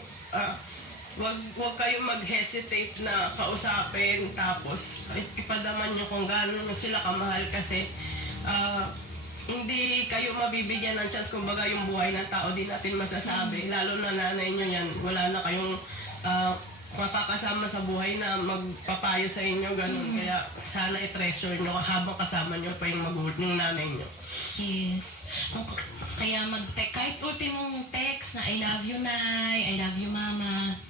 wag kayo mag-hesitate na kausapin tapos ipadaman nyo kung gaano sila kamahal kasi hindi kayo mabibigyan ng chance, kumbaga yung buhay ng tao di natin masasabi, lalo na nanay nyo yan, wala na kayong makakasama sa buhay na magpapayo sa inyo, ganun. Kaya sana i-treasure nyo habang kasama nyo pa yung yung nanay nyo. Yes. Kaya kahit ultimong text na I love you, Nay, I love you, Mama.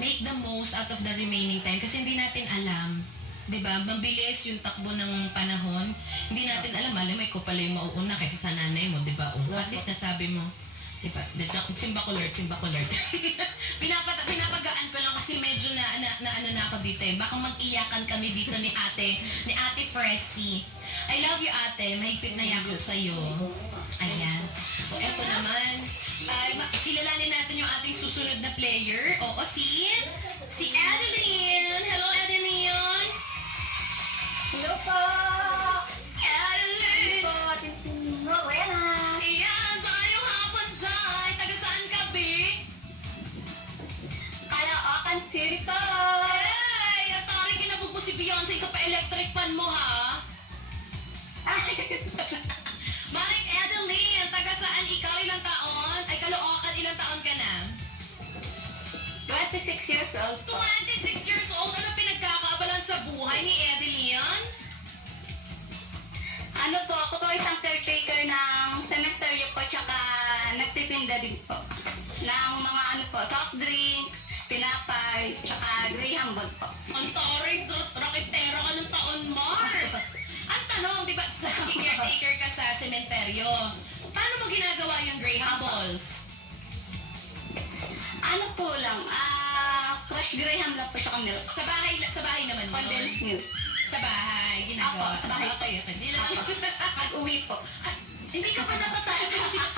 Make the most out of the remaining time kasi hindi natin alam. Diba? Mabilis yung takbo ng panahon. Hindi natin alam, may ko pala yung mauuna kaysa sa nanay mo, diba? At least nasabi mo, diba? Simba ko Lord. Pinapagaan ko lang kasi medyo na ano na ako dito eh. Baka mag-iyakan kami dito ni Ate Fressie. I love you, ate. Mahigpit na yakap sa'yo. Ayan. O, eto naman. Kilalanin natin yung ating susunod na player. Oo, si Adeline. Hello, Adeline. Hello po! Adeline. Rowena! Yes, ayong hapon, Zay. Taga saan ka, Bi? Caloocan City po! Hey! At parang kinabog mo si Beyonce sa pa-electric pan mo, ha? Maring Adeline, taga saan ikaw? Ilang taon? Ay, Caloocan, ilang taon ka na? 26 years old po. 26 years old? Ano pinagkakaabalan sa buhay ni Adeline? Ano po, ako po isang caretaker ng cemetery po, tsaka nagtitinda din po. Ng mga soft drinks, pinapay, tsaka graham ball po. Ang taray, raketero ka ng taon, Mars! Ang tanong, di ba, sa caretaker ka sa sementeryo, paano mo ginagawa yung graham balls? Ano po lang, crushed graham lang po, tsaka milk. Sa bahay naman yun? Condensed milk. Sa bahay, ginagawa. Apo, sa bahay. Okay. Di na. Pag-uwi po. Hindi ka ba natatakot?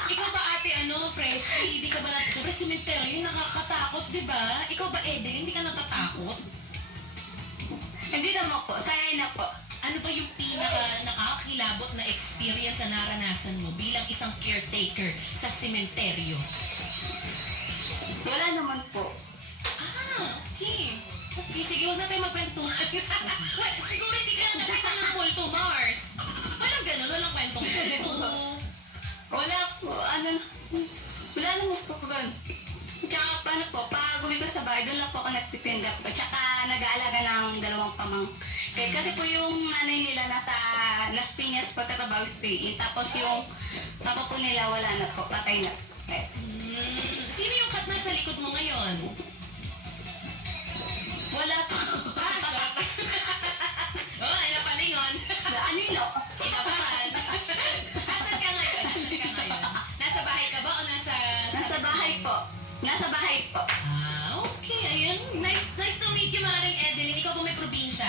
Ikaw ba ate, Freshy? Hindi ka ba natatakot? Siyempre, cemetery, nakakatakot, di ba? Ikaw ba, Edel, hindi ka natatakot? Hindi naman po, saya na po. ano ba yung pinaka nakakakilabot na experience na naranasan mo bilang isang caretaker sa sementeryo? Wala naman po. Okay. Okay, sige, huwag na tayo magkwentuhan. Siguro hindi ka na nakita ng multo, Mars. Walang ganun, walang kwentong multo. Wala po, wala naman po ganun. Tsaka paano po, pag uwi ko sa bahay, doon lang po ako nagtitinda po. Tsaka nag-aalaga ng 2 pamang. Kasi po yung nanay nila nasa Las Piñas po, tatrabaho stay. Tapos yung papa po nila wala na po, patay na. Sino yung kat na sa likod mo ngayon? Wala po. Oh, ay napalingon. Ano yun? Kinabahan. Nasaan ka ngayon? Nasaan ka ngayon? Nasa bahay ka ba o nasa... Nasa bahay po. Nasa bahay po. Okay. Ayun. Nice to meet you, Maring Edeline. Ikaw ba may probinsya?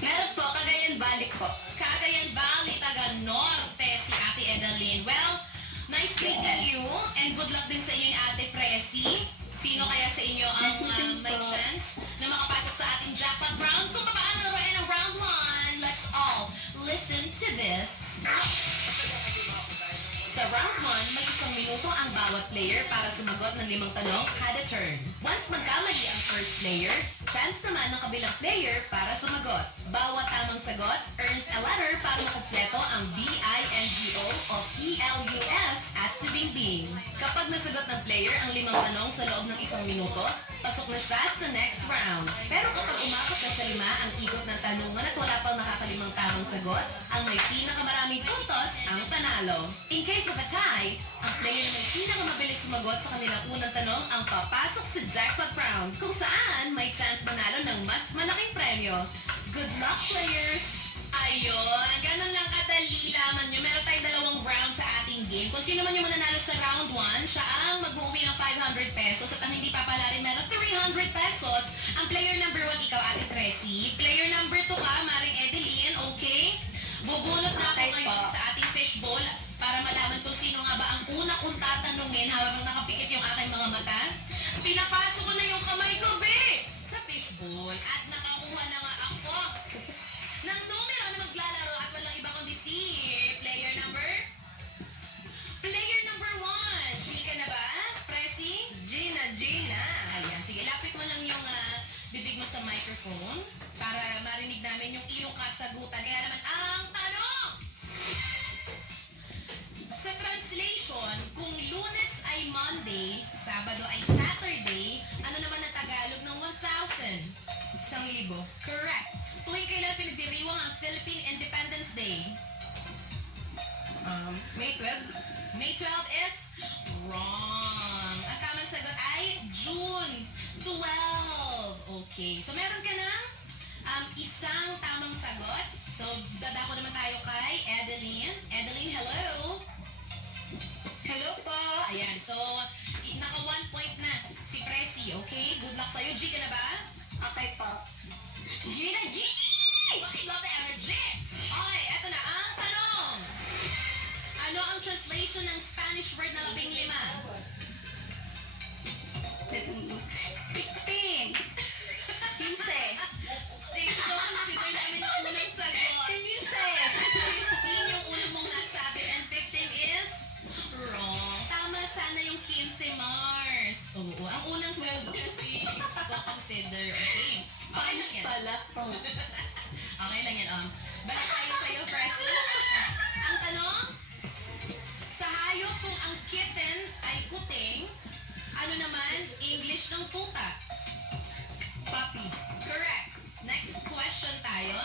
Meron po, Cagayan Valley po. Cagayan Valley, taga Norte, si Ate Edeline. Well, nice meeting you and good luck din sa inyo ni Ate Presi. Sino kaya sa inyo ang may chance na makapasok sa ating jackpot round? Kung paano laruin ang round 1, let's all listen to this. Sa round 1, may 1 minuto ang bawat player para sumagot ng 5 tanong kada turn. Once magkamali ang first player, chance naman ng kabilang player para sumagot. Bawat tamang sagot earns a letter para makumpleto ang BINGO o PLUS at si Bingbing. Kapag nasagot ng player ang 5 tanong sa loob ng 1 minuto, pasok na siya sa next round. Pero kapag umabot na sa 5 ang ikot ng tanungan at wala pang nakakalimang tamang sagot, ang may pinakamaraming puntos ang panalo. In case of a tie, ang player na may pinakamabilis sumagot sa kanilang unang tanong ang papasok sa jackpot round, kung saan may chance manalo ng mas malaking premyo. Good luck, players! Ayun, ganun lang kadali laman nyo. Meron tayong 2 round sa ating game. Kung sino man yung mananalo sa round 1, siya ang mag-uwi ng 500 pesos at ang hindi papalarin meron 300 pesos. Ang player number 1, ikaw, Ate Tracy. Player number 2 ka, Maring Edeline, okay? Bubunot na ako ngayon sa ating fishbowl para malaman kung sino nga ba ang una kong tatanungin habang nakapikit yung aking mga mata. Pinapasok ko na yung kamay ko, be! Sa fishbowl at nakakuha na nga ako ng numero na maglalaro at walang iba kundi si player number 1. G ka na ba? Pressy? Gina. Ayan, sige, lapit mo lang yung bibig mo sa microphone para marinig namin yung iyong kasagutan. Kaya naman ang tanong! Sa translation, kung Lunes ay Monday, Sabado ay Saturday, ano naman ang Tagalog ng 1,000? 1,000. Correct. Tuwing kailan pinagdiriwang ang Philippine Independence Day? May 12. May 12 is wrong. Ang tamang sagot ay June 12. Okay. So, meron ka ng isang tamang sagot. So, dadako naman tayo kay Edeline. Edeline, hello. Hello po. Ayan. So, naka 1 point na si Presi. Okay? Good luck sa'yo. G ka na ba? Okay po. Gina. I love the energy. Okay, eto na ang tanong. Ano ang translation ng Spanish word na 15? 16. 15. Tingnan ko, consider namin ang unang sagot. 15 yung unang mong nasabi and 15 is wrong. Tama sana yung 15, Mars. Oo, ang unang sagot kasi consider. Okay. Okay lang yan. Pala. Okay lang yan, balik tayo sa'yo, Presi. Ang tanong, sa hayop kung ang kitten ay kuting, ano naman English ng tuta? Puppy. Correct. Next question tayo.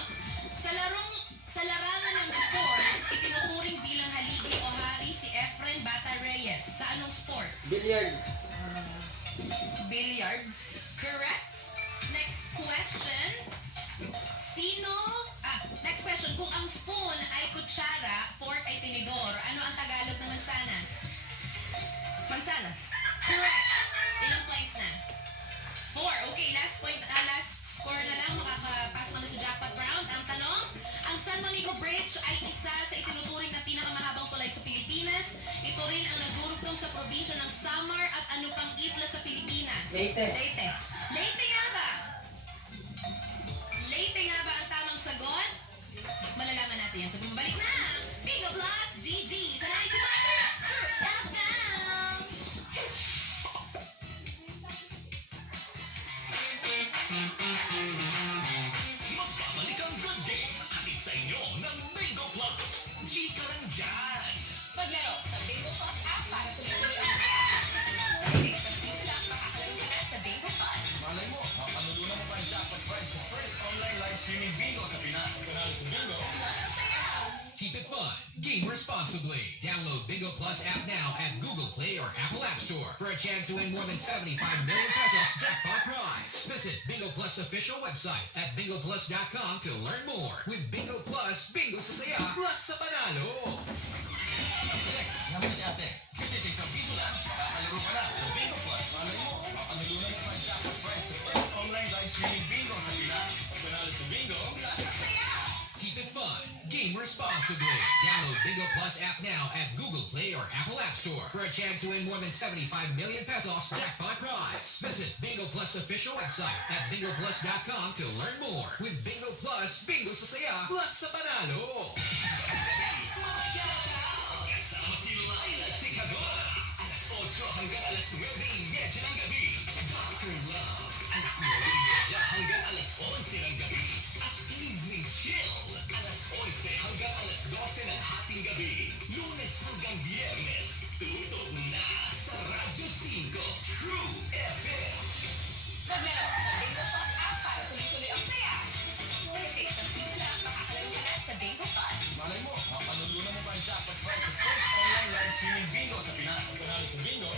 Sa larangan ng sports, itinuturing bilang haligi o hari si Efren Bata Reyes. Sa anong sport? Billiard. Billiards. Correct. Next question. Next question. Kung ang spoon ay kutsara, fork ay tinidor, ano ang Tagalog ng mansanas? Mansanas. Correct. Ilang points na? 4. Okay, last score na lang. Makakapasok na sa jackpot round. Ang tanong, ang San Monico Bridge ay isa sa itinuturing na pinakamahabang tulay sa Pilipinas. Ito rin ang nagdurugtong sa probinsya ng Samar at ano pang isla sa Pilipinas? Leyte. Leyte nga ba? Leyte nga ba Balik na! Bingo Plus GG sa 92.3 True FM! Magbabalik ang good game. Hatid sa inyo ng Bingo Plus. G ka lang dyan. Paglaro sa Bingo Plus app para tuloy-tuloy ang kaya. Sa piso lang, makakalaro ka na sa Bingo Plus. Malay mo, mapanulunan mo pa ang jackpot prize sa first online live streaming bingo sa Pinas. Kanalo sa bingo. Keep it fun. Game responsibly. Download Bingo Plus app now at Google Play or Apple App Store for a chance to win more than 75 million pesos jackpot prize. Visit Bingo Plus official website at bingoplus.com to learn more. With Bingo Plus, bingo sa saya, plus sa panalo. Naman si ate. Kasi sa isang piso lang, makakalaro ka na sa Bingo Plus. Malay mo, mapanulunan mo pa ang jackpot prize sa first online live streaming bingo sa Pinas. Kanalo sa bingo. Keep it fun. Game responsibly. Download Bingo Plus app now at Google Play or Apple App Store for a chance to win more than 75 million pesos jackpot prize. Visit Bingo Plus official website at bingoplus.com to learn more. With Bingo Plus, bingo sa saya, plus sa panalo. Kasama si Laila Chikadora. Alas 8 hanggang alas 9:30 ng gabi. Dr. Love. Alas 9:30 hanggang alas 11 ng gabi. At Evening Chill. Alas 11 hanggang alas 12 ng hating gabi. Lunes hanggang Biyernes. Tutok na sa Radyo 5 True FM. Paglaro sa Bingo Plus app para tuloy-tuloy ang saya. Kasi sa piso lang, makakalaro ka na sa Bingo Plus. Malay mo, mapanulunan mo pa ang jackpot prize sa first online live streaming bingo sa Pinas. Kanalo sa bingo.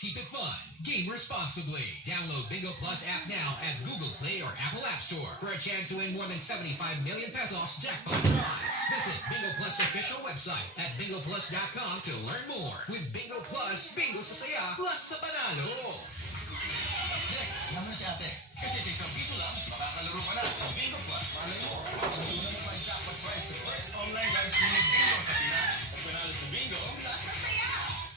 Keep it fun. Game responsibly. Download Bingo Plus app now at Google Play or Apple App Store for a chance to win more than 75 million pesos jackpot prize. Visit Bingo Plus official website at bingoplus.com to learn more. With Bingo Plus, bingo sa saya, plus sa panalo. Naman si ate. Kasi sa isang piso lang, makakalaro ka na sa Bingo Plus. Malay mo, mapanulunan mo pa ang jackpot prize sa first online live streaming bingo sa Pinas. Kanalo sa bingo.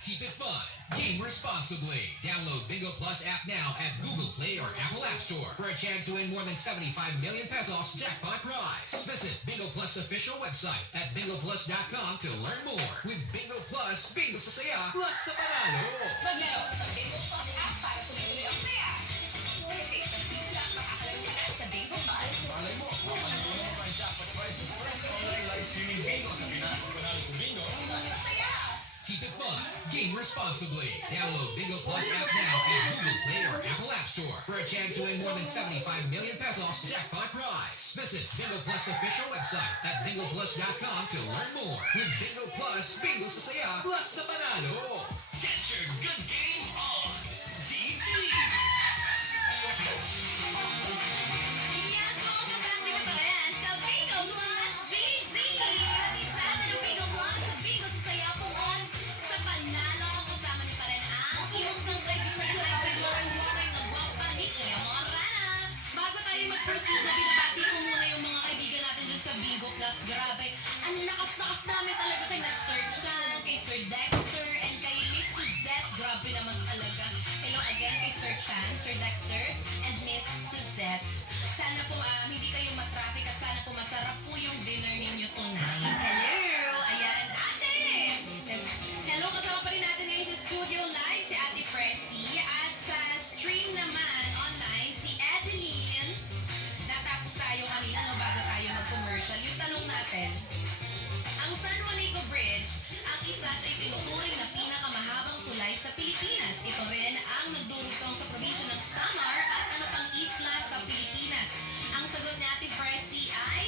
Keep it fun. Game responsibly. Download Bingo Plus app now at Google Play or Apple App Store for a chance to win more than 75 million pesos jackpot prize. Visit Bingo Plus official website at bingoplus.com to learn more. With Bingo Plus, bingo sa saya, plus sa panalo. Paglaro sa Bingo Plus app para tuloy-tuloy ang saya. Kasi sa piso lang, makakalaro ka na sa Bingo Plus. Malay mo, mapanulunan mo pa ang jackpot prize sa first online live streaming bingo sa Pinas. Kanalo sa bingo. Keep it fun. Game responsibly. Download Bingo Plus app now at Google Play or Apple App Store for a chance to win more than 75 million pesos jackpot prize. Visit Bingo Plus official website at bingoplus.com to learn more. With Bingo Plus, bingo sa saya, plus sa panalo. Get your good game on. GG! Yes, mga kapatid na ba yan sa Bingo Plus GG! Hatid sa atin ang Bingo Plus sa Bingo sa Saya Plus sa panalo. Kasama niyo pa rin ang iusang kayo sa hybrid loring-loring na guwapa ni Morana. Bago tayo mag-proceed na binabati ko muna yung mga kaibigan natin dun sa Bingo Plus. Grabe, ang lakas-lakas namin talaga kay Sir Chan, kay Sir Dexter, and kay Miss Suzette. Grabe naman talaga. Hello again kay Sir Chan, Sir Dexter, and Miss Suzette. Sana po hindi kayo matraffic at sana po masarap po yung dinner ninyo tonight. Hello! Ayan, ate! Yes. Hello, kasama pa rin natin ngayon sa studio live si Ate Pressy at sa stream naman online si Adeline. Natapos tayo kanina no, bago tayo mag-commercial. Yung tanong natin, ang San Juanico Bridge ang isa sa itinuturing na pinakamahabang tulay sa Pilipinas. Ito rin ang nagdurugtong sa probinsya ng Samar at ano pang isla sa Pilipinas. Ang sagot ni Ate Pressy ay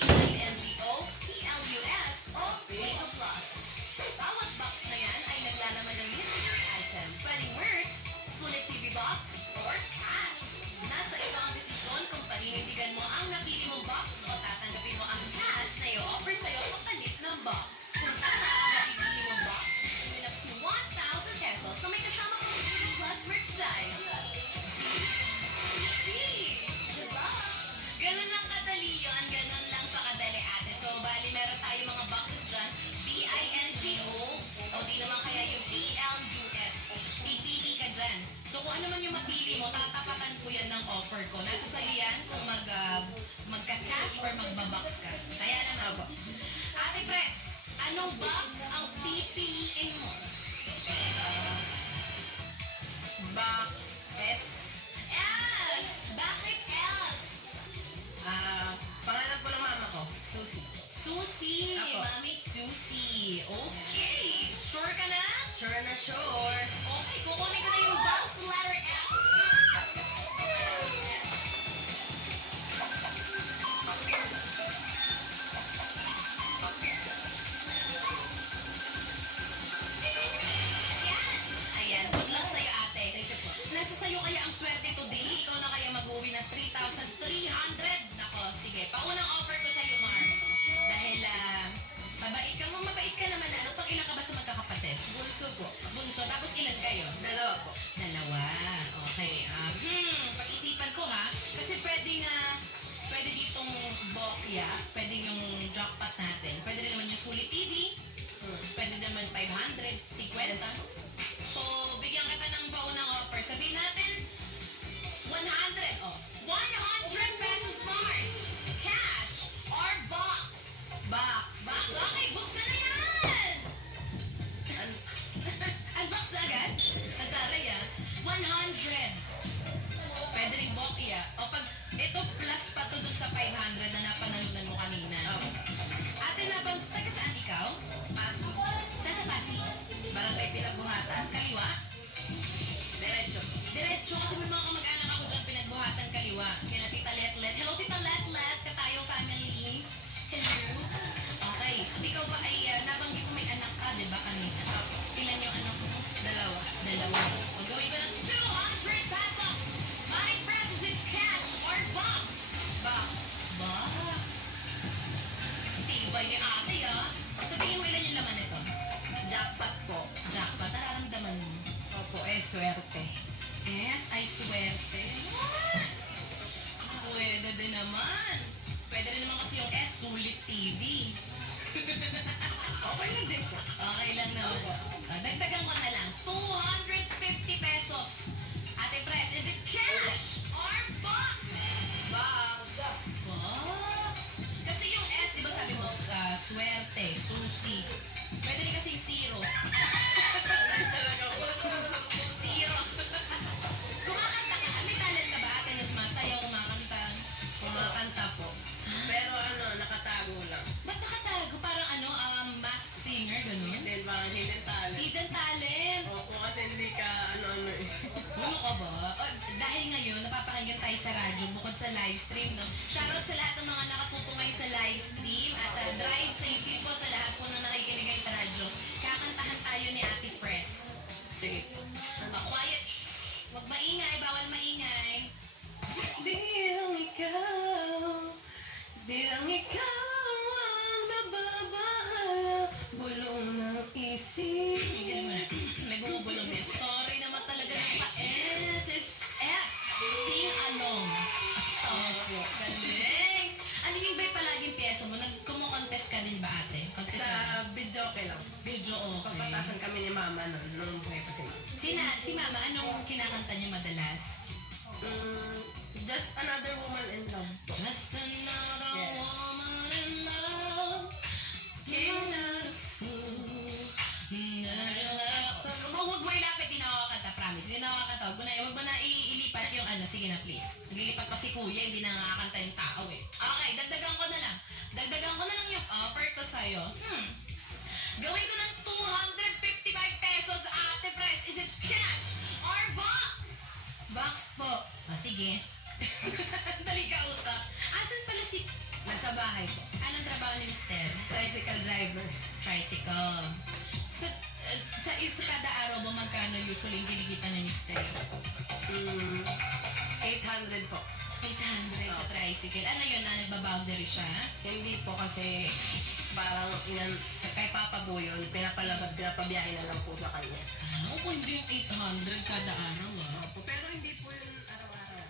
BINGO-PLUS o Bingo Plus. Bawat box na yan ay naglalaman ng mystery item. Pwedeng merch, sulit TV box, or cash. Nasa iyo ang desisyon kung paninindigan mo ang napili mong box o tatanggapin mo ang cash na i-offer sa'yo kapalit ng box. Kung tama ang napipili mong box, win up to 1,000 pesos na may kasama pang Bingo Plus merchandise. Diba? Ganun lang kadali yun. Ganun lang sa kadali, ate. So, bali, meron tayo mga boxes dyan. BINGO o di naman kaya yung PLUS. Pipili ka dyan. So, kung ano man yung mapili mo, tatapatan ko yan ng offer ko. Nasa sa'yo yan kung magka-cash or magbabox ka. Kaya naman. Ate Pres, anong box ang pipiliin mo? Box S. S! Bakit S? Pangalan po ng mama ko, Susie. Susie! Ako. Mami Susie. Okay. Sure ka na? Sure na sure. Okay, kukunin ko na yung box letter S. Ayan, good luck sa'yo, ate. Nasa sa'yo kaya ang swerte today? Ikaw na kaya mag-uwi ng 3,300? Nako, sige. Paunang offer ko sa'yo, Mars. Dahil, mabait ka naman. Ano pang ilan ka ba sa magkakapatid? Bunso po. Bunso, tapos ilan kayo? Dalawa po. Dalawa. Okay. Pag-isipan ko ha. Kasi pwede ditong bokya, pwede yung jackpot natin, pwede rin naman yung sulit TV, pwede naman 500, 50. So, bigyan kita ng paunang offer. Sabihin natin, 100. Oh, 100 pesos, Mars. Cash or box? Box. Box. Okay, buksan na yan. Unbox na agad? Nagtaray ah. 100. Pwede rin bokya. O pag ito plus pa to dun sa 500 na napanalunan mo kanina. Ate Nabang, taga saan ikaw? Pasig. Saan sa Pasig? Barangay Pinagbuhatan. Kaliwa? Diretso. Diretso kasi may mga kamag-anak ako dyan pinagbuhatan kaliwa. Kina Tita Letlet. Hello Tita Letlet, Katayo family. Hello. Okay, so ikaw ba ay nabanggit mo may anak ka, di ba kanina? Ilan yung anak mo? Dalawa. Dalawa. O gawin ko ng 200 pesos! My friends, is it cash or box? Box. Box. Tibay ni ate ah. Sa tingin mo ilan yung laman nito? Jackpot po. Jackpot, nararamdaman mo. Opo, swerte. Yes, ay swerte. What? Pwede din naman. Pwede rin naman kasi yung S, sulit TV. Okay na din po. Okay lang naman. Dagdagan ko na lang. 250 pesos. Ate Pres, is it cash or box? Box. Box. Kasi yung S, di ba sabi mo, swerte, susi. Pwede rin kasing zero. Zero. Kumakanta ka? May talent ka ba? Ate Nus, masayaw, kumakanta. Kumakanta po. Pero nakatago lang. Ba't nakatago? Parang masked singer, ganun? Then parang hidden talent. Hidden talent. Opo, kasi hindi ka eh. Ano ka ba? Dahil ngayon, napapakinggan tayo sa radyo bukod sa live stream, no? Shoutout sa lahat ng mga nakatuto ngayon sa live stream at drive safely po sa lahat po na nakikinig ngayon sa radyo. Kakantahan tayo ni Ate Pres. Sige. Quiet. Shh! Huwag maingay. Bawal maingay. Di lang ikaw ang nababahala, bulong ng isip. Bigyan mo na. May bumubulong din. Sorry naman talaga ng pa-S is S. Sing along. Galing. Ano yung ba palaging pyesa mo? Nagkumo-contest ka din ba, ate? Contest ka? Sa video okay lang. Video okay. Papatasan kami ni mama nung buhay pa si mama. Si mama, anong kinakanta niya madalas? Just another woman in love. Just another Yes. woman in love. Huwag mo ilapit, di na ako kanta, promise. Di na ako kanta. Huwag mo na ilipat yung sige na please. Naglilipat pa si kuya, hindi na nakakanta yung tao eh. Okay, dagdagan ko na lang. Dagdagan ko na lang yung offer ko sa'yo. Gawin ko ng 255 pesos, Ate Pres. Is it cash or box? Box po. Sige. Dali ka usap. Asan pala si... Nasa bahay po. mister? Tricycle driver. Tricycle. Sa kada araw ba magkano usually yung kinikita ni mister? 800 po. 800 sa tricycle. Ano yun na nagbaboundary siya? Hindi po kasi parang kay Papa po yun, pinapabiyahe na lang po sa kanya. Kung hindi yung 800 kada araw Pero hindi po yun araw-araw.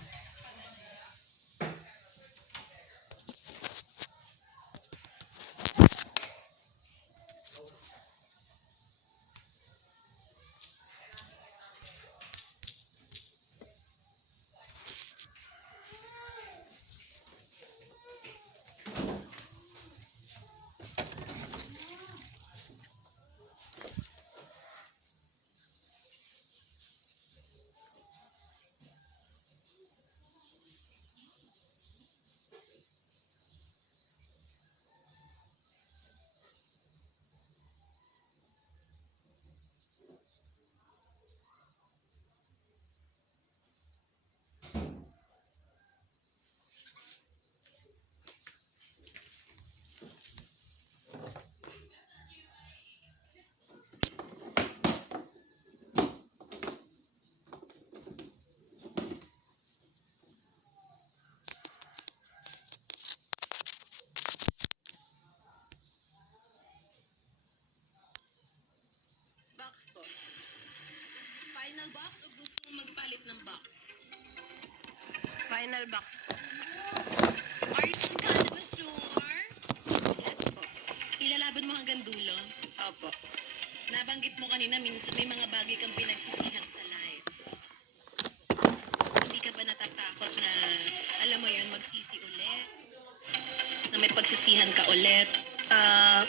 Box po. Final box o gusto mo magpalit ng box? Final box po. Are you kind of sure? Yes po. Ilalaban mo hanggang dulo? Opo. Nabanggit mo kanina, minsan may mga bagay kang pinagsisihan sa life. Hindi ka ba natatakot na, alam mo yun, magsisi ulit? Na may pagsisihan ka ulit?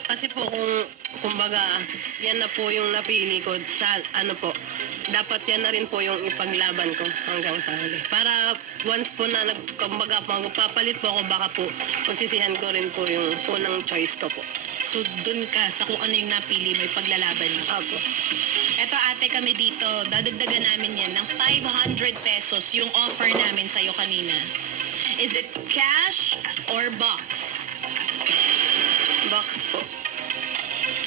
Kasi po kumbaga, yan na po yung napili ko sa dapat yan na rin po yung ipaglaban ko hanggang sa huli. Para once po na kumbaga magpapalit po ako, baka po pagsisihan ko rin po yung unang choice ko po. So, dun ka sa kung ano yung napili mo, ipaglalaban mo. Opo. Eto ate, kami dito, dadagdagan namin yan ng 500 pesos yung offer namin sa'yo kanina. Is it cash or box? Box po.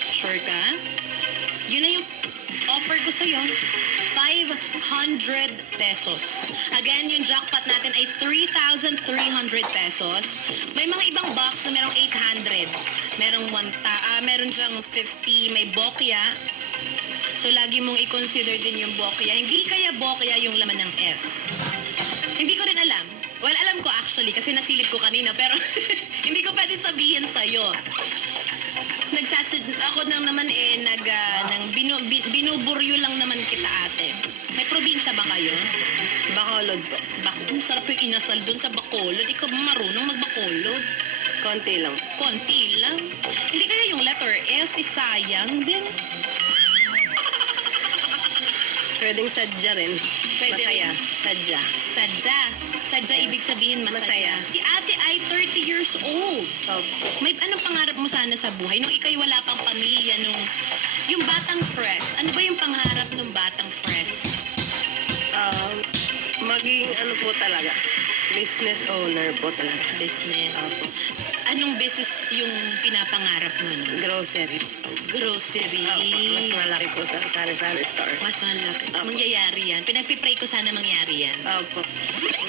Sure ka? Yun na yung offer ko sa'yo. 500 pesos. Again, yung jackpot natin ay 3,300 pesos. May mga ibang box na merong 800. Meron siyang 50, may bokya. So, lagi mong i-consider din yung bokya. Hindi kaya bokya yung laman ng S. Hindi ko rin alam. Well, alam ko actually kasi nasilip ko kanina pero hindi ko pwede sabihin sa'yo. Ako nang naman binuburyo lang naman kita ate. May probinsya ba kayo? Bacolod po. Ang sarap yung inasal dun sa Bacolod. Ikaw ba marunong magbacolod? Konti lang. Konti lang. Hindi kaya yung letter S sayang din. Pwedeng sadya rin. Pwede Masaya. rin. Sadya. Sadya. Sadya ibig sabihin masaya. Si ate ay 30 years old. Opo. May anong pangarap mo sana sa buhay? Nung ikaw'y wala pang pamilya, yung batang fresh. Ano ba yung pangarap ng batang fresh? Maging po talaga. Business owner po talaga. Business. Opo. Anong business yung pinapangarap mo? No? Grocery. Grocery. Opo. Mas malaki po sa sari-sari store. Mas malaki. Opo. Mangyayari yan. Pinagpipray ko sana mangyari yan. Opo.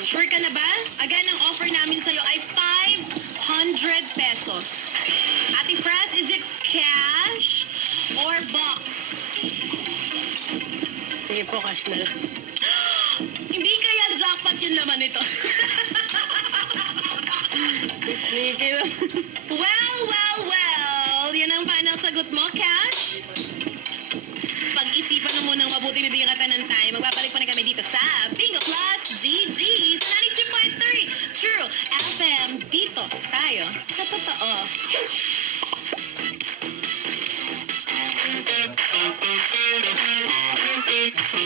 Sure ka na ba? Again, ang offer namin sa'yo ay 500 pesos. Ate Fraz, is it cash or box? Sige po, cash na lang. Hindi kaya jackpot yung laman nito. Sneaky lang. Well. Yan ang final sagot mo, Cash. Pag-isipan mo munang mabuti, bibigyan kita ng time. Magbabalik pa na kami dito sa Bingo Plus GG sa 92.3 True FM. Dito tayo sa totoo.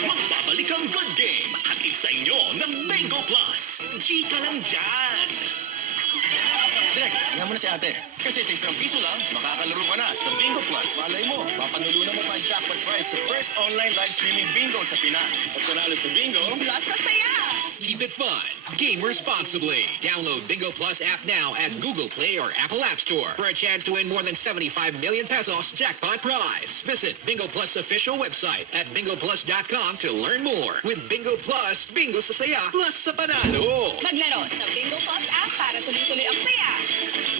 Magbabalik ang good game. Hatid sa inyo ng Bingo Plus. G ka lang dyan. Direk, nga mo na si ate. Kasi sa ₱1 lang, makakalaro ka na sa Bingo Plus. Malay mo, mapanulunan mo pa ang jackpot prize sa first online live streaming bingo sa Pinas. At panalo sa bingo, Plus na saya! Keep it fun. Game responsibly. Download Bingo Plus app now at Google Play or Apple App Store for a chance to win more than 75 million pesos jackpot prize. Visit Bingo Plus official website at bingoplus.com to learn more. With Bingo Plus, bingo sa saya plus sa panalo. Maglaro sa Bingo Plus app para tuloy-tuloy ang saya.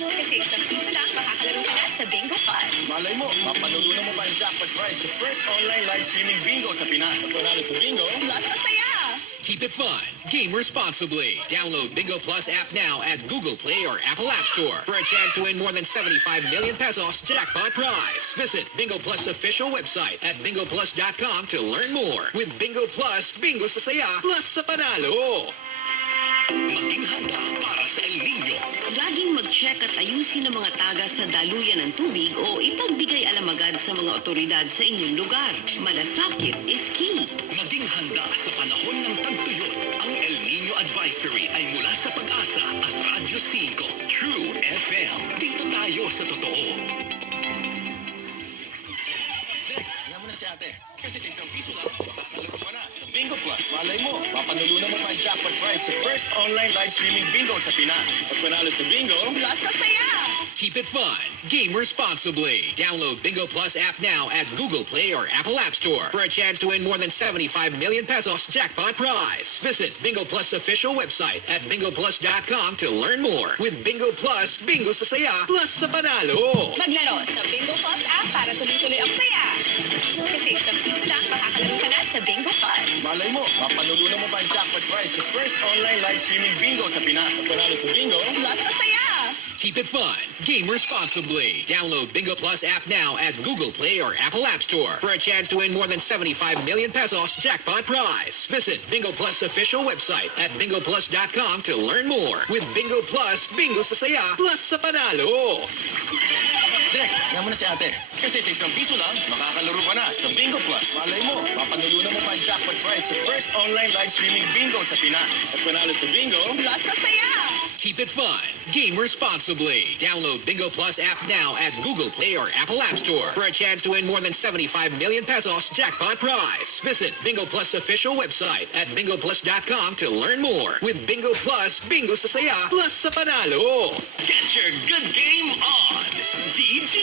Kasi isang piso lang, makakalaro ka na sa Bingo Plus. Malay mo, mapanalunan mo pa ang jackpot prize sa first online live streaming bingo sa Pinas. Pag panalo sa bingo, Plus ang saya! Keep it fun. Game responsibly. Download Bingo Plus app now at Google Play or Apple App Store for a chance to win more than 75 million pesos jackpot prize. Visit Bingo Plus official website at bingoplus.com to learn more. With Bingo Plus, bingo sa saya plus sa panalo. Maging handa para sa El Nino. Laging mag-check at ayusin ang mga tagas sa daluyan ng tubig o ipagbigay alamagad sa mga otoridad sa inyong lugar. Malasakit is key. Maging handa sa panahon ng tagtuyot. Ang El Nino Advisory ay mula sa Pag-asa at Radyo 5, True FM. Dito tayo sa totoo. Tingnan mo na si ate. Kasi sa isang piso lang, makakalaro ka na sa Bingo Plus. Malay mo, mapanalunan mo pa ang jackpot prize sa first online live streaming bingo sa Pinas. Pag panalo sa bingo, Plus ang saya! Keep it fun. Game responsibly. Download Bingo Plus app now at Google Play or Apple App Store for a chance to win more than 75 million pesos jackpot prize. Visit Bingo Plus official website at bingoplus.com to learn more. With Bingo Plus, bingo sa saya plus sa panalo. Maglaro sa Bingo Plus app para tuloy-tuloy ang saya. Kasi isang piso lang, makakalaro ka na sa Bingo Plus. malay mo, mapanalunan mo pa ang jackpot prize sa first online live streaming bingo sa Pinas. Pag panalo sa bingo, Plus ang saya! Keep it fun. Game responsibly. Download Bingo Plus app now at Google Play or Apple App Store for a chance to win more than 75 million pesos jackpot prize. Visit Bingo Plus official website at bingoplus.com to learn more. With Bingo Plus, bingo sa saya plus sa panalo. Direk, tingnan mo na si ate. Kasi sa isang piso lang, makakalaro ka na sa Bingo Plus. Malay mo, mapanalunan mo pa ang jackpot prize sa first online live streaming bingo sa Pinas. Pag panalo sa bingo, Plus ang saya! Keep it fun. Game responsibly. Download Bingo Plus app now at Google Play or Apple App Store for a chance to win more than 75 million pesos jackpot prize. Visit Bingo Plus official website at bingoplus.com to learn more. With Bingo Plus, bingo sa saya plus sa panalo. Get your good game on. GG!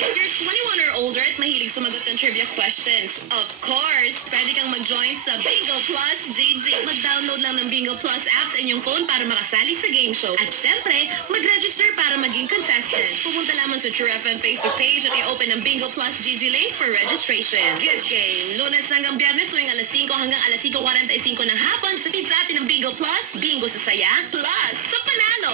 If you're 21 or older at mahilig sumagot ng trivia questions, of course, pwede kang mag-join sa Bingo Plus GG. Mag-download lang ng Bingo Plus app sa inyong phone para makasali sa game show. At syempre, mag-register para maging contestant. Pumunta lamang sa True FM Facebook page at i-open ang Bingo Plus GG link for registration. Good game! Lunes hanggang Biyernes tuwing alas 5 hanggang alas 5:45 ng hapon sa sa atin ng Bingo Plus, bingo sa saya, plus sa panalo!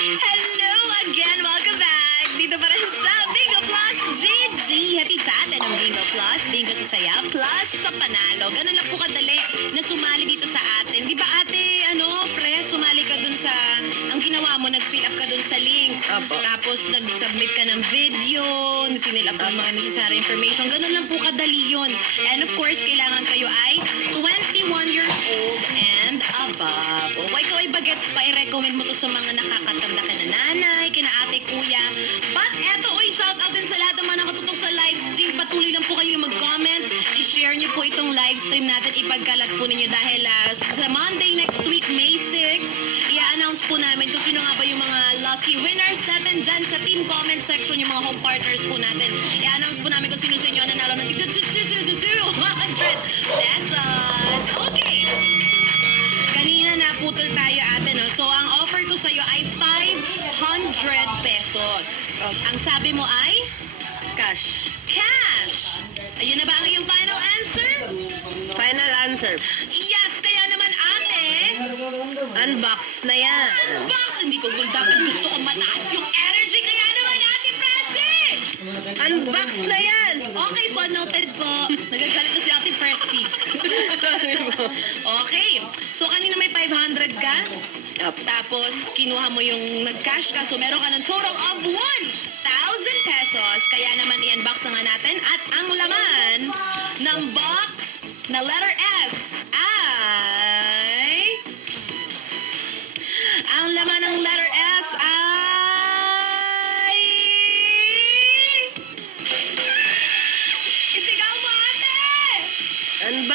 Hello again! Welcome back! Dito pa rin sa Bingo Plus GG. Hatid sa atin ang Bingo Plus, bingo sa saya, plus sa panalo. Ganun lang po kadali na sumali dito sa atin. Di ba ate, Fre, sumali ka dun sa, ang ginawa mo, nag-fill up ka dun sa link. Tapos nag-submit ka ng video, fill up ka ng mga necessary information. Ganun lang po kadali yun. And of course, kailangan kayo ay 21 years old and above. O ikaw ay bagets pa, i-recommend mo to sa mga nakakatanda ka na nanay, kina ate, kuya. But eto, shout out din sa lahat ng mga nakatutok sa live stream. Patuloy lang po kayo mag-comment. I-share niyo po itong live stream natin. Ipagkalat po ninyo dahil sa Monday next week, May 6, i-announce po namin kung sino nga ba yung mga lucky winners natin dyan sa team comment section, yung mga home partners po natin. I-announce po namin kung sino sa inyo ang nanalo ng 200 pesos. Okay. Kanina naputol tayo ate, no? So, ang offer ko sa'yo ay 500 pesos. Ang sabi mo ay? Cash. Cash! Ayun na ba ang iyong final answer? Final answer. Yes! Kaya naman ate, Unbox na yan. unbox! Hindi ko dapat gusto ko mataas yung energy. Kaya naman ate Presi! Unbox na yan. Okay po, noted po. Nagagalit na si ate Presi. Sorry po. Okay. So, kanina may 500 ka? Tapos, kinuha mo yung nag-cash ka. So, meron ka ng total of 1,000 pesos. Kaya naman i-unbox na nga natin. At ang laman ng box na letter S ay... Ang laman ng letter S ay... Isigaw mo, ate! Unbox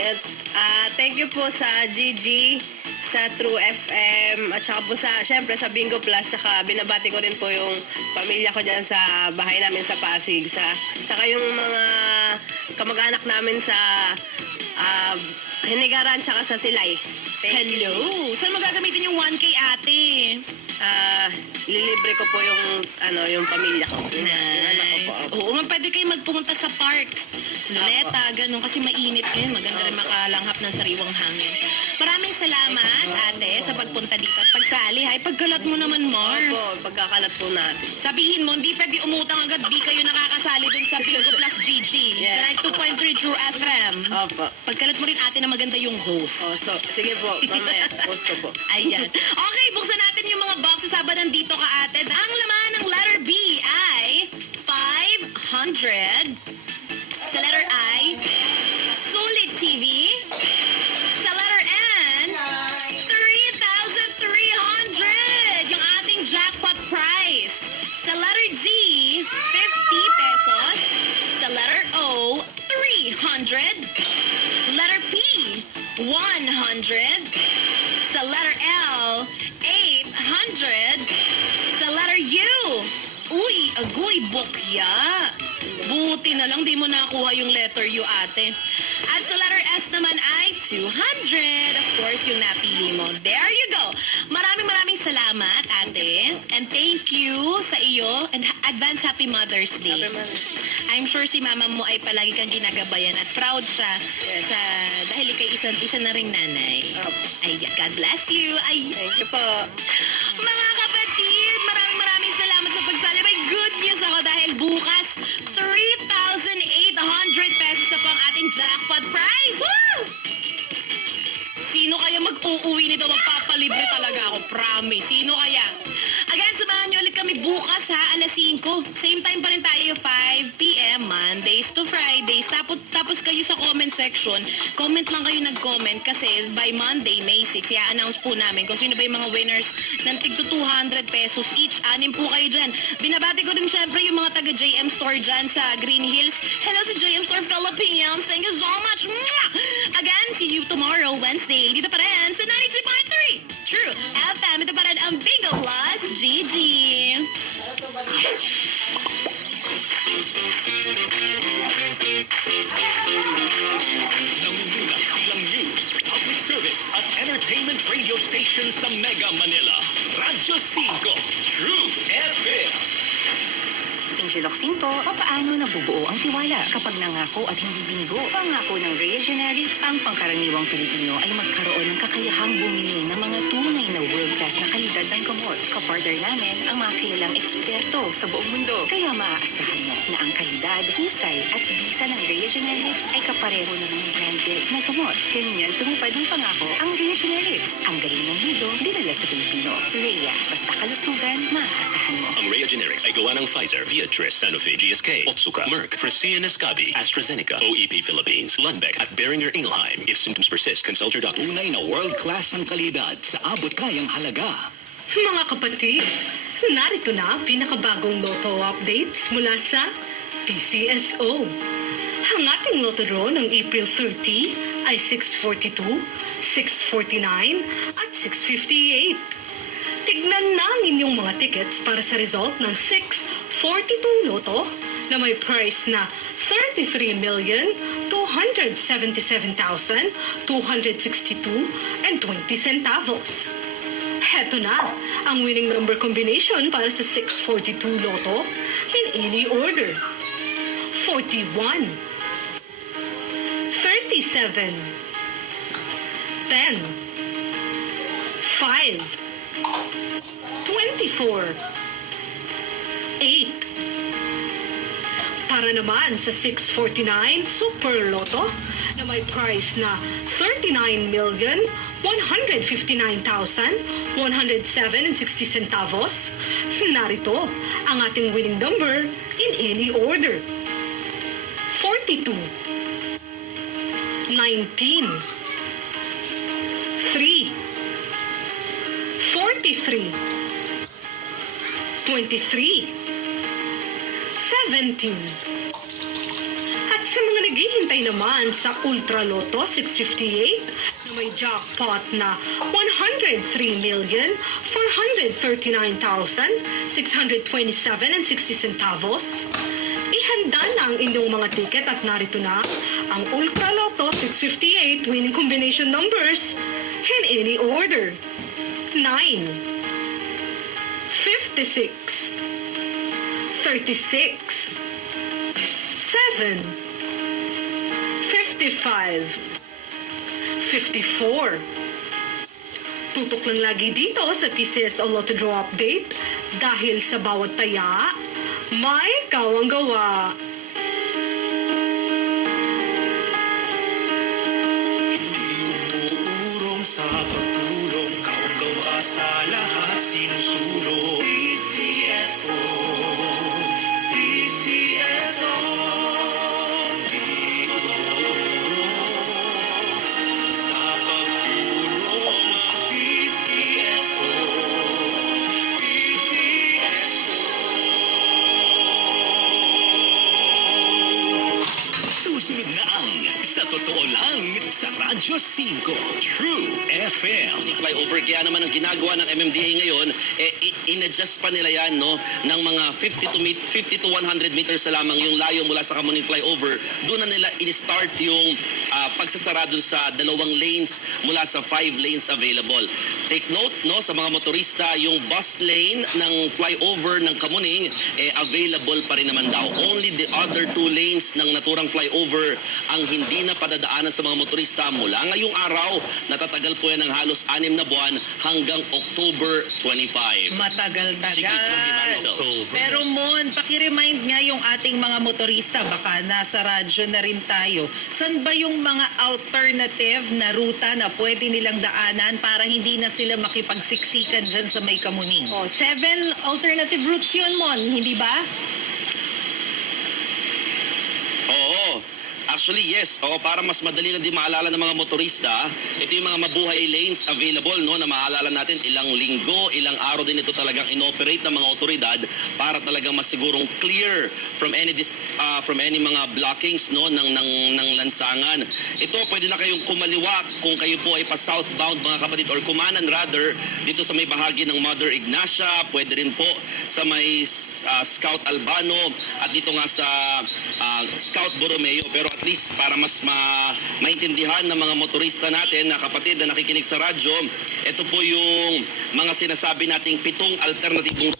Ayan, thank you po sa GG, sa True FM, at saka po sa, syempre sa Bingo Plus, tsaka binabati ko rin po yung pamilya ko dyan sa bahay namin sa Pasig, tsaka yung mga kamag-anak namin sa Hinigaran, tsaka sa Silay. Thank Hello! Saan mo gagamitin yung 1K ate? Lilibre ko po yung pamilya ko. Yung anak ko po. Nice. Oo, pwede kayo magpumunta sa park. Luneta, ganun. Kasi mainit ngayon. Maganda rin makalanghap ng sariwang hangin. Maraming salamat, ate, sa pagpunta dito at pagsali. Ay, pagkalat mo naman, Mars. Opo, pagkakalat po natin. Sabihin mo, hindi pwede umutang agad. Di kayo nakakasali dun sa Bingo Plus GG. Yes. Sa 92.3 True FM. Opo. Pagkalat mo rin, ate, na maganda yung host. Sige po, mamaya. Post ko po. Ayan. Okay, buksan natin yung mga boxes habang nandito ka, ate. Ang laman ng letter B ay 500. Sa letter I, Sulit TV. Sa letter N, 3,300. Yung ating jackpot prize. Sa letter G, 50 pesos. Sa letter O, 300. Letter P, 100. Sa letter L, 800. Sa letter U, uy, agoy, bokya. Buti na lang di mo nakuha yung letter U, ate. At sa letter S naman ay 200. Of course, yung napili mo. There you go. Maraming salamat, ate. And thank you sa iyo. And advance Happy Mother's Day. I'm sure si mama mo ay palagi kang ginagabayan at proud siya dahil ikay isa na ring nanay. Ay, God bless you. Ay, thank you po. Mga kapatid, maraming salamat sa pagsali. May good news ako dahil bukas 3,800 pesos na po ang ating jackpot prize. Woo! Sino kaya mag-uuwi nito? Magpapalibre talaga ako. Promise. Sino kaya? Again, samahan niyo ulit kami bukas ha, alas 5. Same time pa rin tayo, 5 p.m. Mondays to Fridays. Tapos kayo sa comment section, comment lang kayo nag-comment kasi by Monday, May 6, i-announce po namin kung sino ba yung mga winners ng tigto 200 pesos each. 6 po kayo dyan. Binabati ko rin syempre yung mga taga JM Store dyan sa Green Hills. Hello sa JM Store Philippines. Thank you so much. Mwah! Again, see you tomorrow, Wednesday. Dito pa rin sa 92.3 True FM. Ito pa rin ang Bingo Plus GG. Nangunguna bilang news, public service at entertainment radio station sa Mega Manila. Radyo 5, True FM. Ingeloxin po, paano nabubuo ang tiwala kapag nangako at hindi binigo? Pangako ng Rhea Generics, ang pangkaraniwang Pilipino ay magkaroon ng kakayahang bumili ng mga tunay na world-class na kalidad ng gamot. Kapartner namin ang mga kilalang eksperto sa buong mundo. Kaya maaasahan mo na ang kalidad, husay at bisa ng Rhea Generics ay kapareho ng mga branded na gamot. Ganyan tumupad ng pangako ang Rhea Generics. Ang galing ng mundo, dinala sa Pilipino. Rhea, basta kalusugan, maaasahan mo. Ang Rhea Generics ay gawa ng Pfizer, Viatris, Sanofi, GSK, Otsuka, Merck, Fresenius Kabi, AstraZeneca, OEP Philippines, Lundbeck at Boehringer Ingelheim. If symptoms persist, consult your doctor. Tunay na world-class ang kalidad sa abot kayang halaga. Mga kapatid, narito na ang pinakabagong Lotto updates mula sa PCSO. Ang ating Lotto draw ng April 30 ay 642, 649 at 658. Tignan na ang inyong mga tickets para sa result ng 642 Lotto na may price na 33,277,262.20 centavos. Heto na ang winning number combination para sa 642 Lotto in any order. 41, 37, 10, 5, 24, 8. Para naman sa 649 Super Lotto na may price na 39,159,107.60 centavos, narito ang ating winning number in any order. 42, 19, 3, 43, 23, 17. At sa mga Naghihintay naman sa Ultra Lotto 658 na may jackpot na 103,439,627.60 centavos. Ihanda na ang inyong mga tiket at narito na ang Ultra Lotto 658 winning combination numbers in any order. 9, 56, 36, 7, 55, 54. Tutok lang lagi dito sa PCSO Lotto Draw Update dahil sa bawat taya, may kawang-gawa. Urong sa pagpulong, kawang-gawa sa lahat sinusulong. PCSO, PCSO, sa pagpulong, PCSO, Susunod na ang Sa Totoo Lang sa Radyo 5 True FM. Flyover, kaya naman ang ginagawa ng MMDA ngayon, in-adjust pa nila yan, no, ng mga 50 to 100 meters na lamang yung layo mula sa Kamuning Flyover. Doon na nila in-start yung pagsasara dun sa 2 lanes mula sa 5 lanes available. Take note, no, sa mga motorista, yung bus lane ng flyover ng Kamuning, available pa rin naman daw. Only the other 2 lanes ng naturang flyover ang hindi na padadaanan sa mga motorista mula ngayong araw. Natatagal po yan ng halos 6 na buwan hanggang October 25. Matagal-tagal. Pero Mon, paki-remind nga yung ating mga motorista, baka nasa radyo na rin tayo. San ba yung mga alternative na ruta na pwede nilang daanan para hindi na sila makipagsiksikan dyan sa may Kamuning? 7 alternative routes yun, Mon, hindi ba? Oo. Actually, yes. Oo, para mas madali na din maalala ng mga motorista, ito yung mga mabuhay lanes available, no, na maalala natin ilang linggo, ilang araw din ito talagang inoperate ng mga otoridad para talagang masigurong clear from any mga blockings, no, ng lansangan. Ito, pwede na kayong kumaliwa kung kayo po ay pa southbound, mga kapatid, or kumanan rather, dito sa may bahagi ng Mother Ignacia, pwede rin po sa may Scout Albano, at dito nga sa Scout Borromeo. Pero at least para mas maintindihan ng mga motorista natin na kapatid na nakikinig sa radyo, ito po yung mga sinasabi nating 7 alternatibong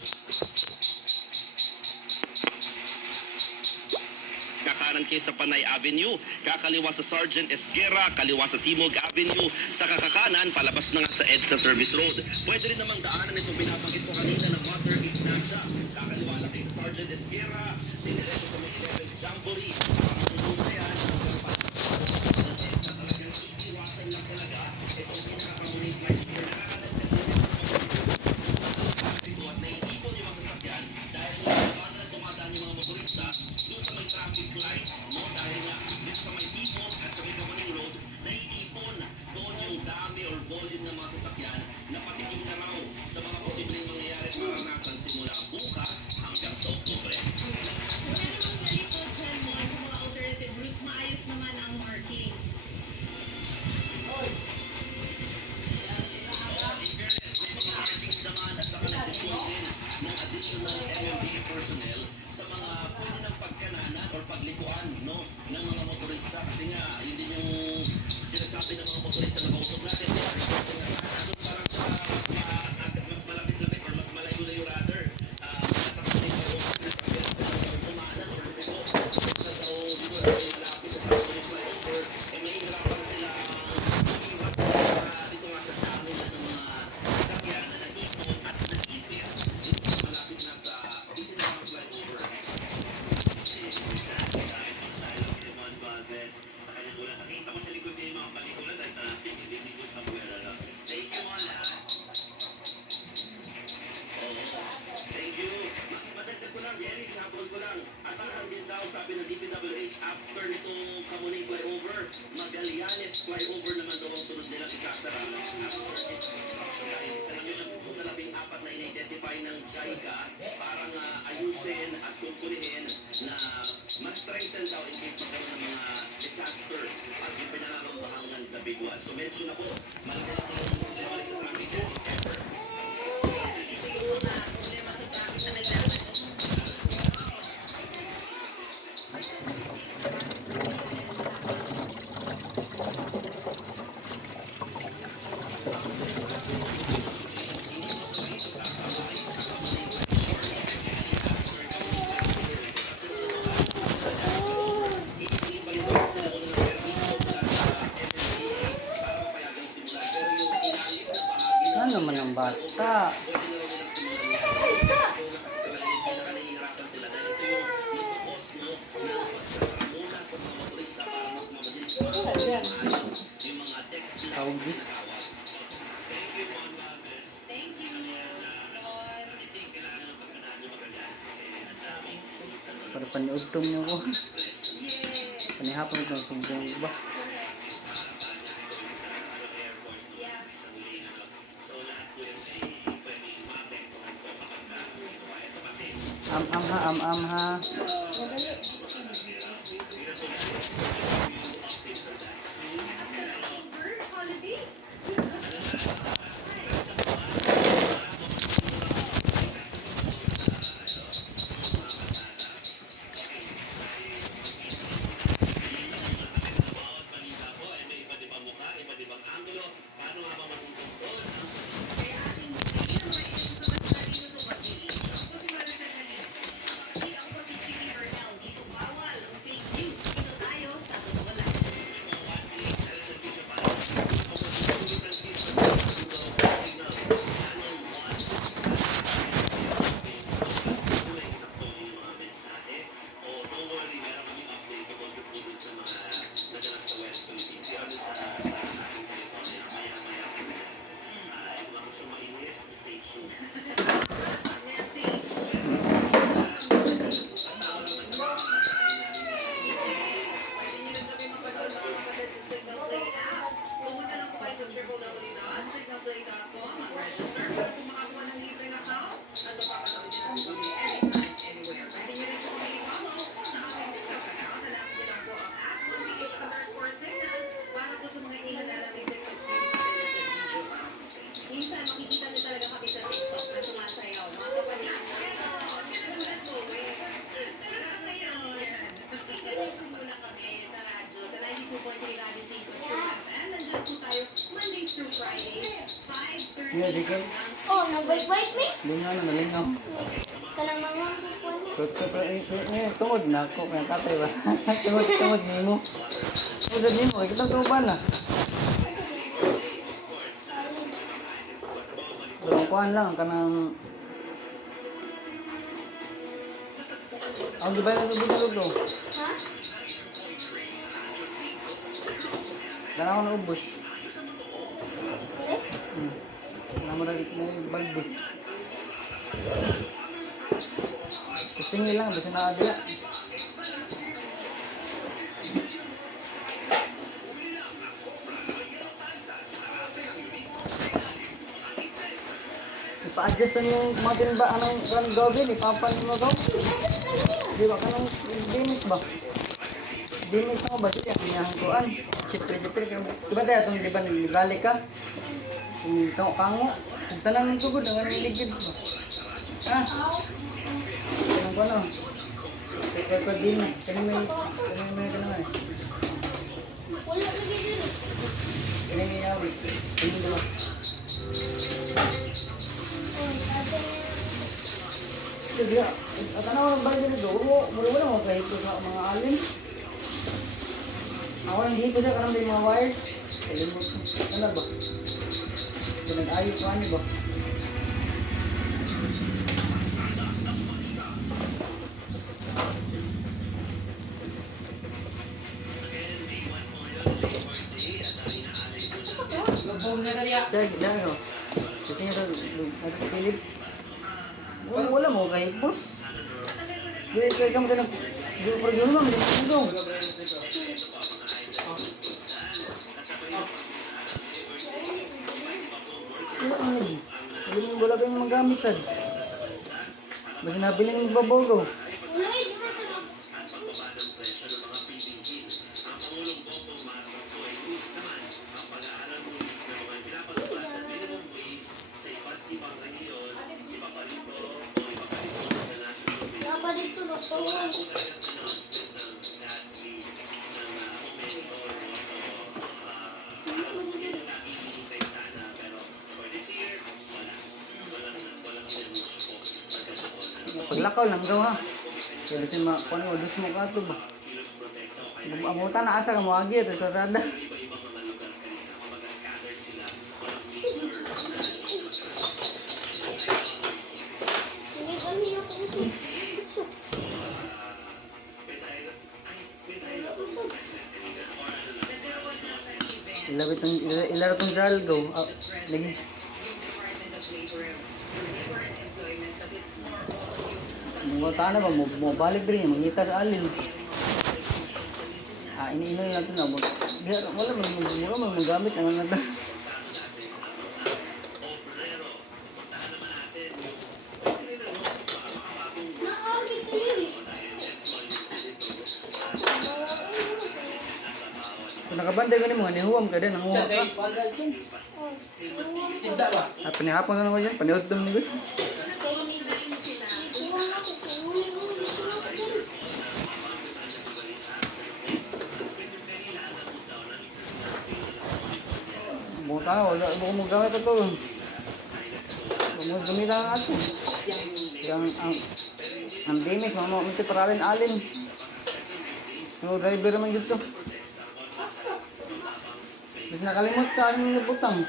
kakanan kayo sa Panay Avenue, kakaliwa sa Sergeant Esguerra, kaliwa sa Timog Avenue, sa kakakanan, palabas na nga sa EDSA Service Road. Pwede rin namang daanan itong binabanggit ko kanina ng Mother Ignacia, kakaliwa lang kayo sa Sergeant Esguerra, dinireto sa may Level Jamboree, para tulong na yan, talagang iiwasan lang talaga itong pinakapanguling flight here. At naiipon yung mga sasakyan dahil kung dumadaan yung mga motorista doon sa may traffic light, no, dahil nga dito sa may Timog at sa may Kamuning Road, naiipon doon yung dami or volume ng mga sasakyan na patikim na raw sa mga posibleng mangyayari at maranasan simula bukas hanggang sa Oktubre. Wala namang mali po dyan, Mon, sa mga alternative routes. Maayos naman ang markings. In fairness, may mga markings naman at saka nag-deploy din ng additional MMDA personnel sa mga pwede ng pagkananan or paglikuan, no, ng mga motorista. Kasi nga, yun din yung sinasabi ng mga motorista na kausap natin. Nandun parang sa mas malapit-lapit or mas malayo-layo rather. Sa kapatid na yung kumanan or lumiko. Sa daw dito na yung lapit sa kapatid flyover, may hirapan sila iiwan dito nga sa dami na ng mga sasakyan na nag-ipon at nag-ipit dito sa malapit na sa Bisinang flyover. Sa kanyang mula sa kita mo sa likod niya yung mga palikulan at pinililigo sa buwera lang. Thank you mga lahat. Thank you. Madagdag ko lang, Jerry, habol ko lang. Asahan din daw, sabi ng DPWH, after nitong Kamuning flyover, Magallanes flyover naman daw ang sunod nilang isasara after this construction. Dahil isa lang yun sa 14 na in-identify ng JICA parang ayusin at kumpunihin na mas strengthen daw in case magkaroon ng mga disaster at yung pinangangambahan ng the big one. So mention ako, malaki lang ang problema sa traffic yan, if ever. Ano man ang bata? Tawag para paniudtong niyo ko. Panihapon ko ng sumbong ba? Am ha. Minsan makikita niyo talaga kami sa TikTok na sumasayaw. Mga kapatid. Muna kami sa radyo, sa 92.3 Radio Cinco True FM. Nandiyan po tayo Mondays through Fridays, 5:30. Hindi ka. Oh, nag-bite-bite me? Lingaw na nalingaw. Kanang mga kukuha niya. Tungod na ako kaya katay ba? Tungod nimo. Tungod nimo, kita tuban na. Kuan lang kanang ang gibay na tubig to. Ha? Kana ko na ubos. Naman na balde. Tingin lang basta na adya. Pa-adjust na yung mga tinba, anong gawin, ipapan mo daw. Di ba, kanang dinis ba? Dinis mo ba siya, kinahantuan. Siyempre, diba tayo itong diba nilibalik ka? Itong kango, kung tanang ng tugod, ang anong ligid mo. Ha? Kanang ko ano? Pwede din na, kanang may kanang eh. Wala na gini. Kanang may yawi, kanang diba? Jadi, at ano ang bagay nito? Wala mo kahit sa mga alin. Ako hindi pa siya karang may mga wires. Kalimot ko. Ano ba? Pinag-ayos ko ano ba? Dahil, kasi nga nagsisilip. Wala mo kahit boss. Dahil kayo ka mo ka nag-programa mo, hindi mo. grabe yung magamit sad. Basta nabili ng babogo. Paglakaw lang daw ha. Kaya kasi kung ano, dus mo ka ito ba? Amutan na asa ka mo agi ito, kasada. Ilaro tong jalgo. Lagi. Mga tana ba mo balik rin mangita sa alin. Ini natin na mo. Wala man magamit ang nada. Kung nakabantay ka ni mga nihuwam ka din, nanguha ka. Isda ba? Panihapon ka na ko dyan, panihudtom ni ko. Buong tao, wala mo kung magamit ito. Huwag gamitan ang ato. Ang dimis, mga mga paralin alin. Yung driver naman dito. Mas nakalimot ka ang butang.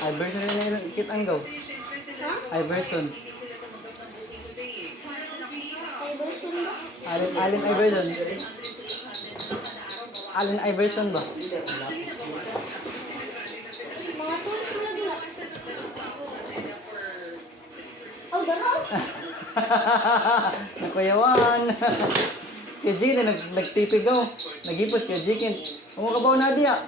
Iverson na yung kit ang go. Iverson. Allen Iverson. Allen Iverson ba? Mga tuto lagi na. Oh, gano'n? Nakuyawan. Kaya G na nagtipigaw. Nagipos kaya G kin. Umakabaw na diya.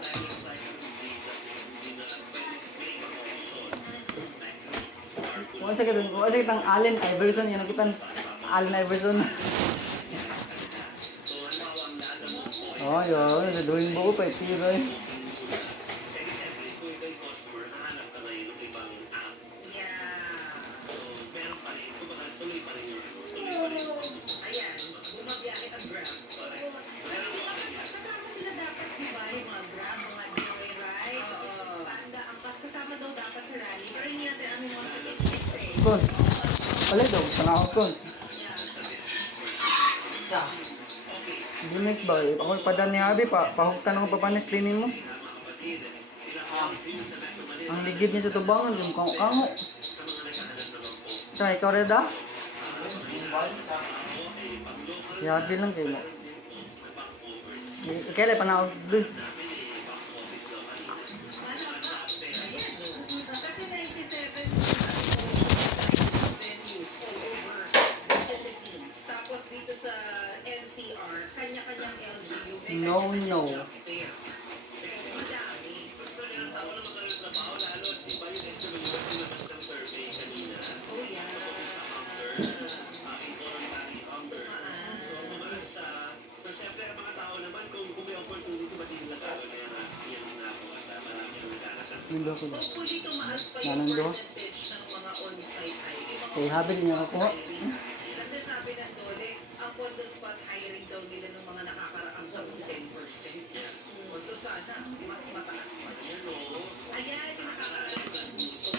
Kung sa kitang Allen Iverson, yan ang kitang Allen Iverson. Oh, yun. Sa drawing book ko pa, itiro eh. Kon, palit daw, panahon kon. Next ba? Ako padan ni Abi, pahugtan ako papanis cleaning mo. Ang ligid niya sa tubangan, yung kango. Tsaka ikaw reda? Si Abi lang kayo mo. Kailan panahon doon? No. Nando ko ba? Nanando? Kaya habil niya ako. Kasi sabi ng Dole, ang on-the-spot hiring daw nila ng mga nakakaraang daw 10%. O so sana, mas mataas pa yun, no? Ayan, yung nakakaraang sa dito.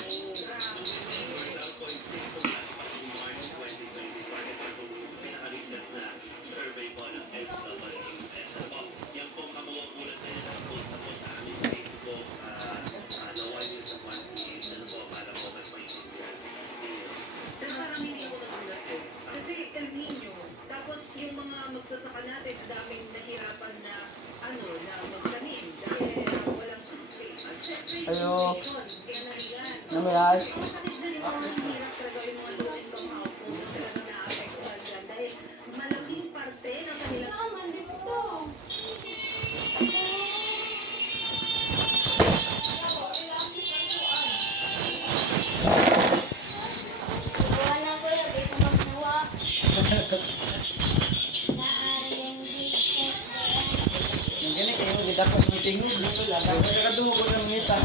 Pinaka-recent na survey po ng SWS. Yan po, kabuo ulat na yan. Post po sa aming Facebook natin, daming nahirapan na magtanim dahil walang space. At syempre, Ayo. kaya nariyan. Namiyay. Hirap talaga yung mga low-income household na talaga naapektuhan dyan dahil malaking parte ng kanilang Yung gini kayo, gidakot ng tingog. Kadungo ko ng ngita.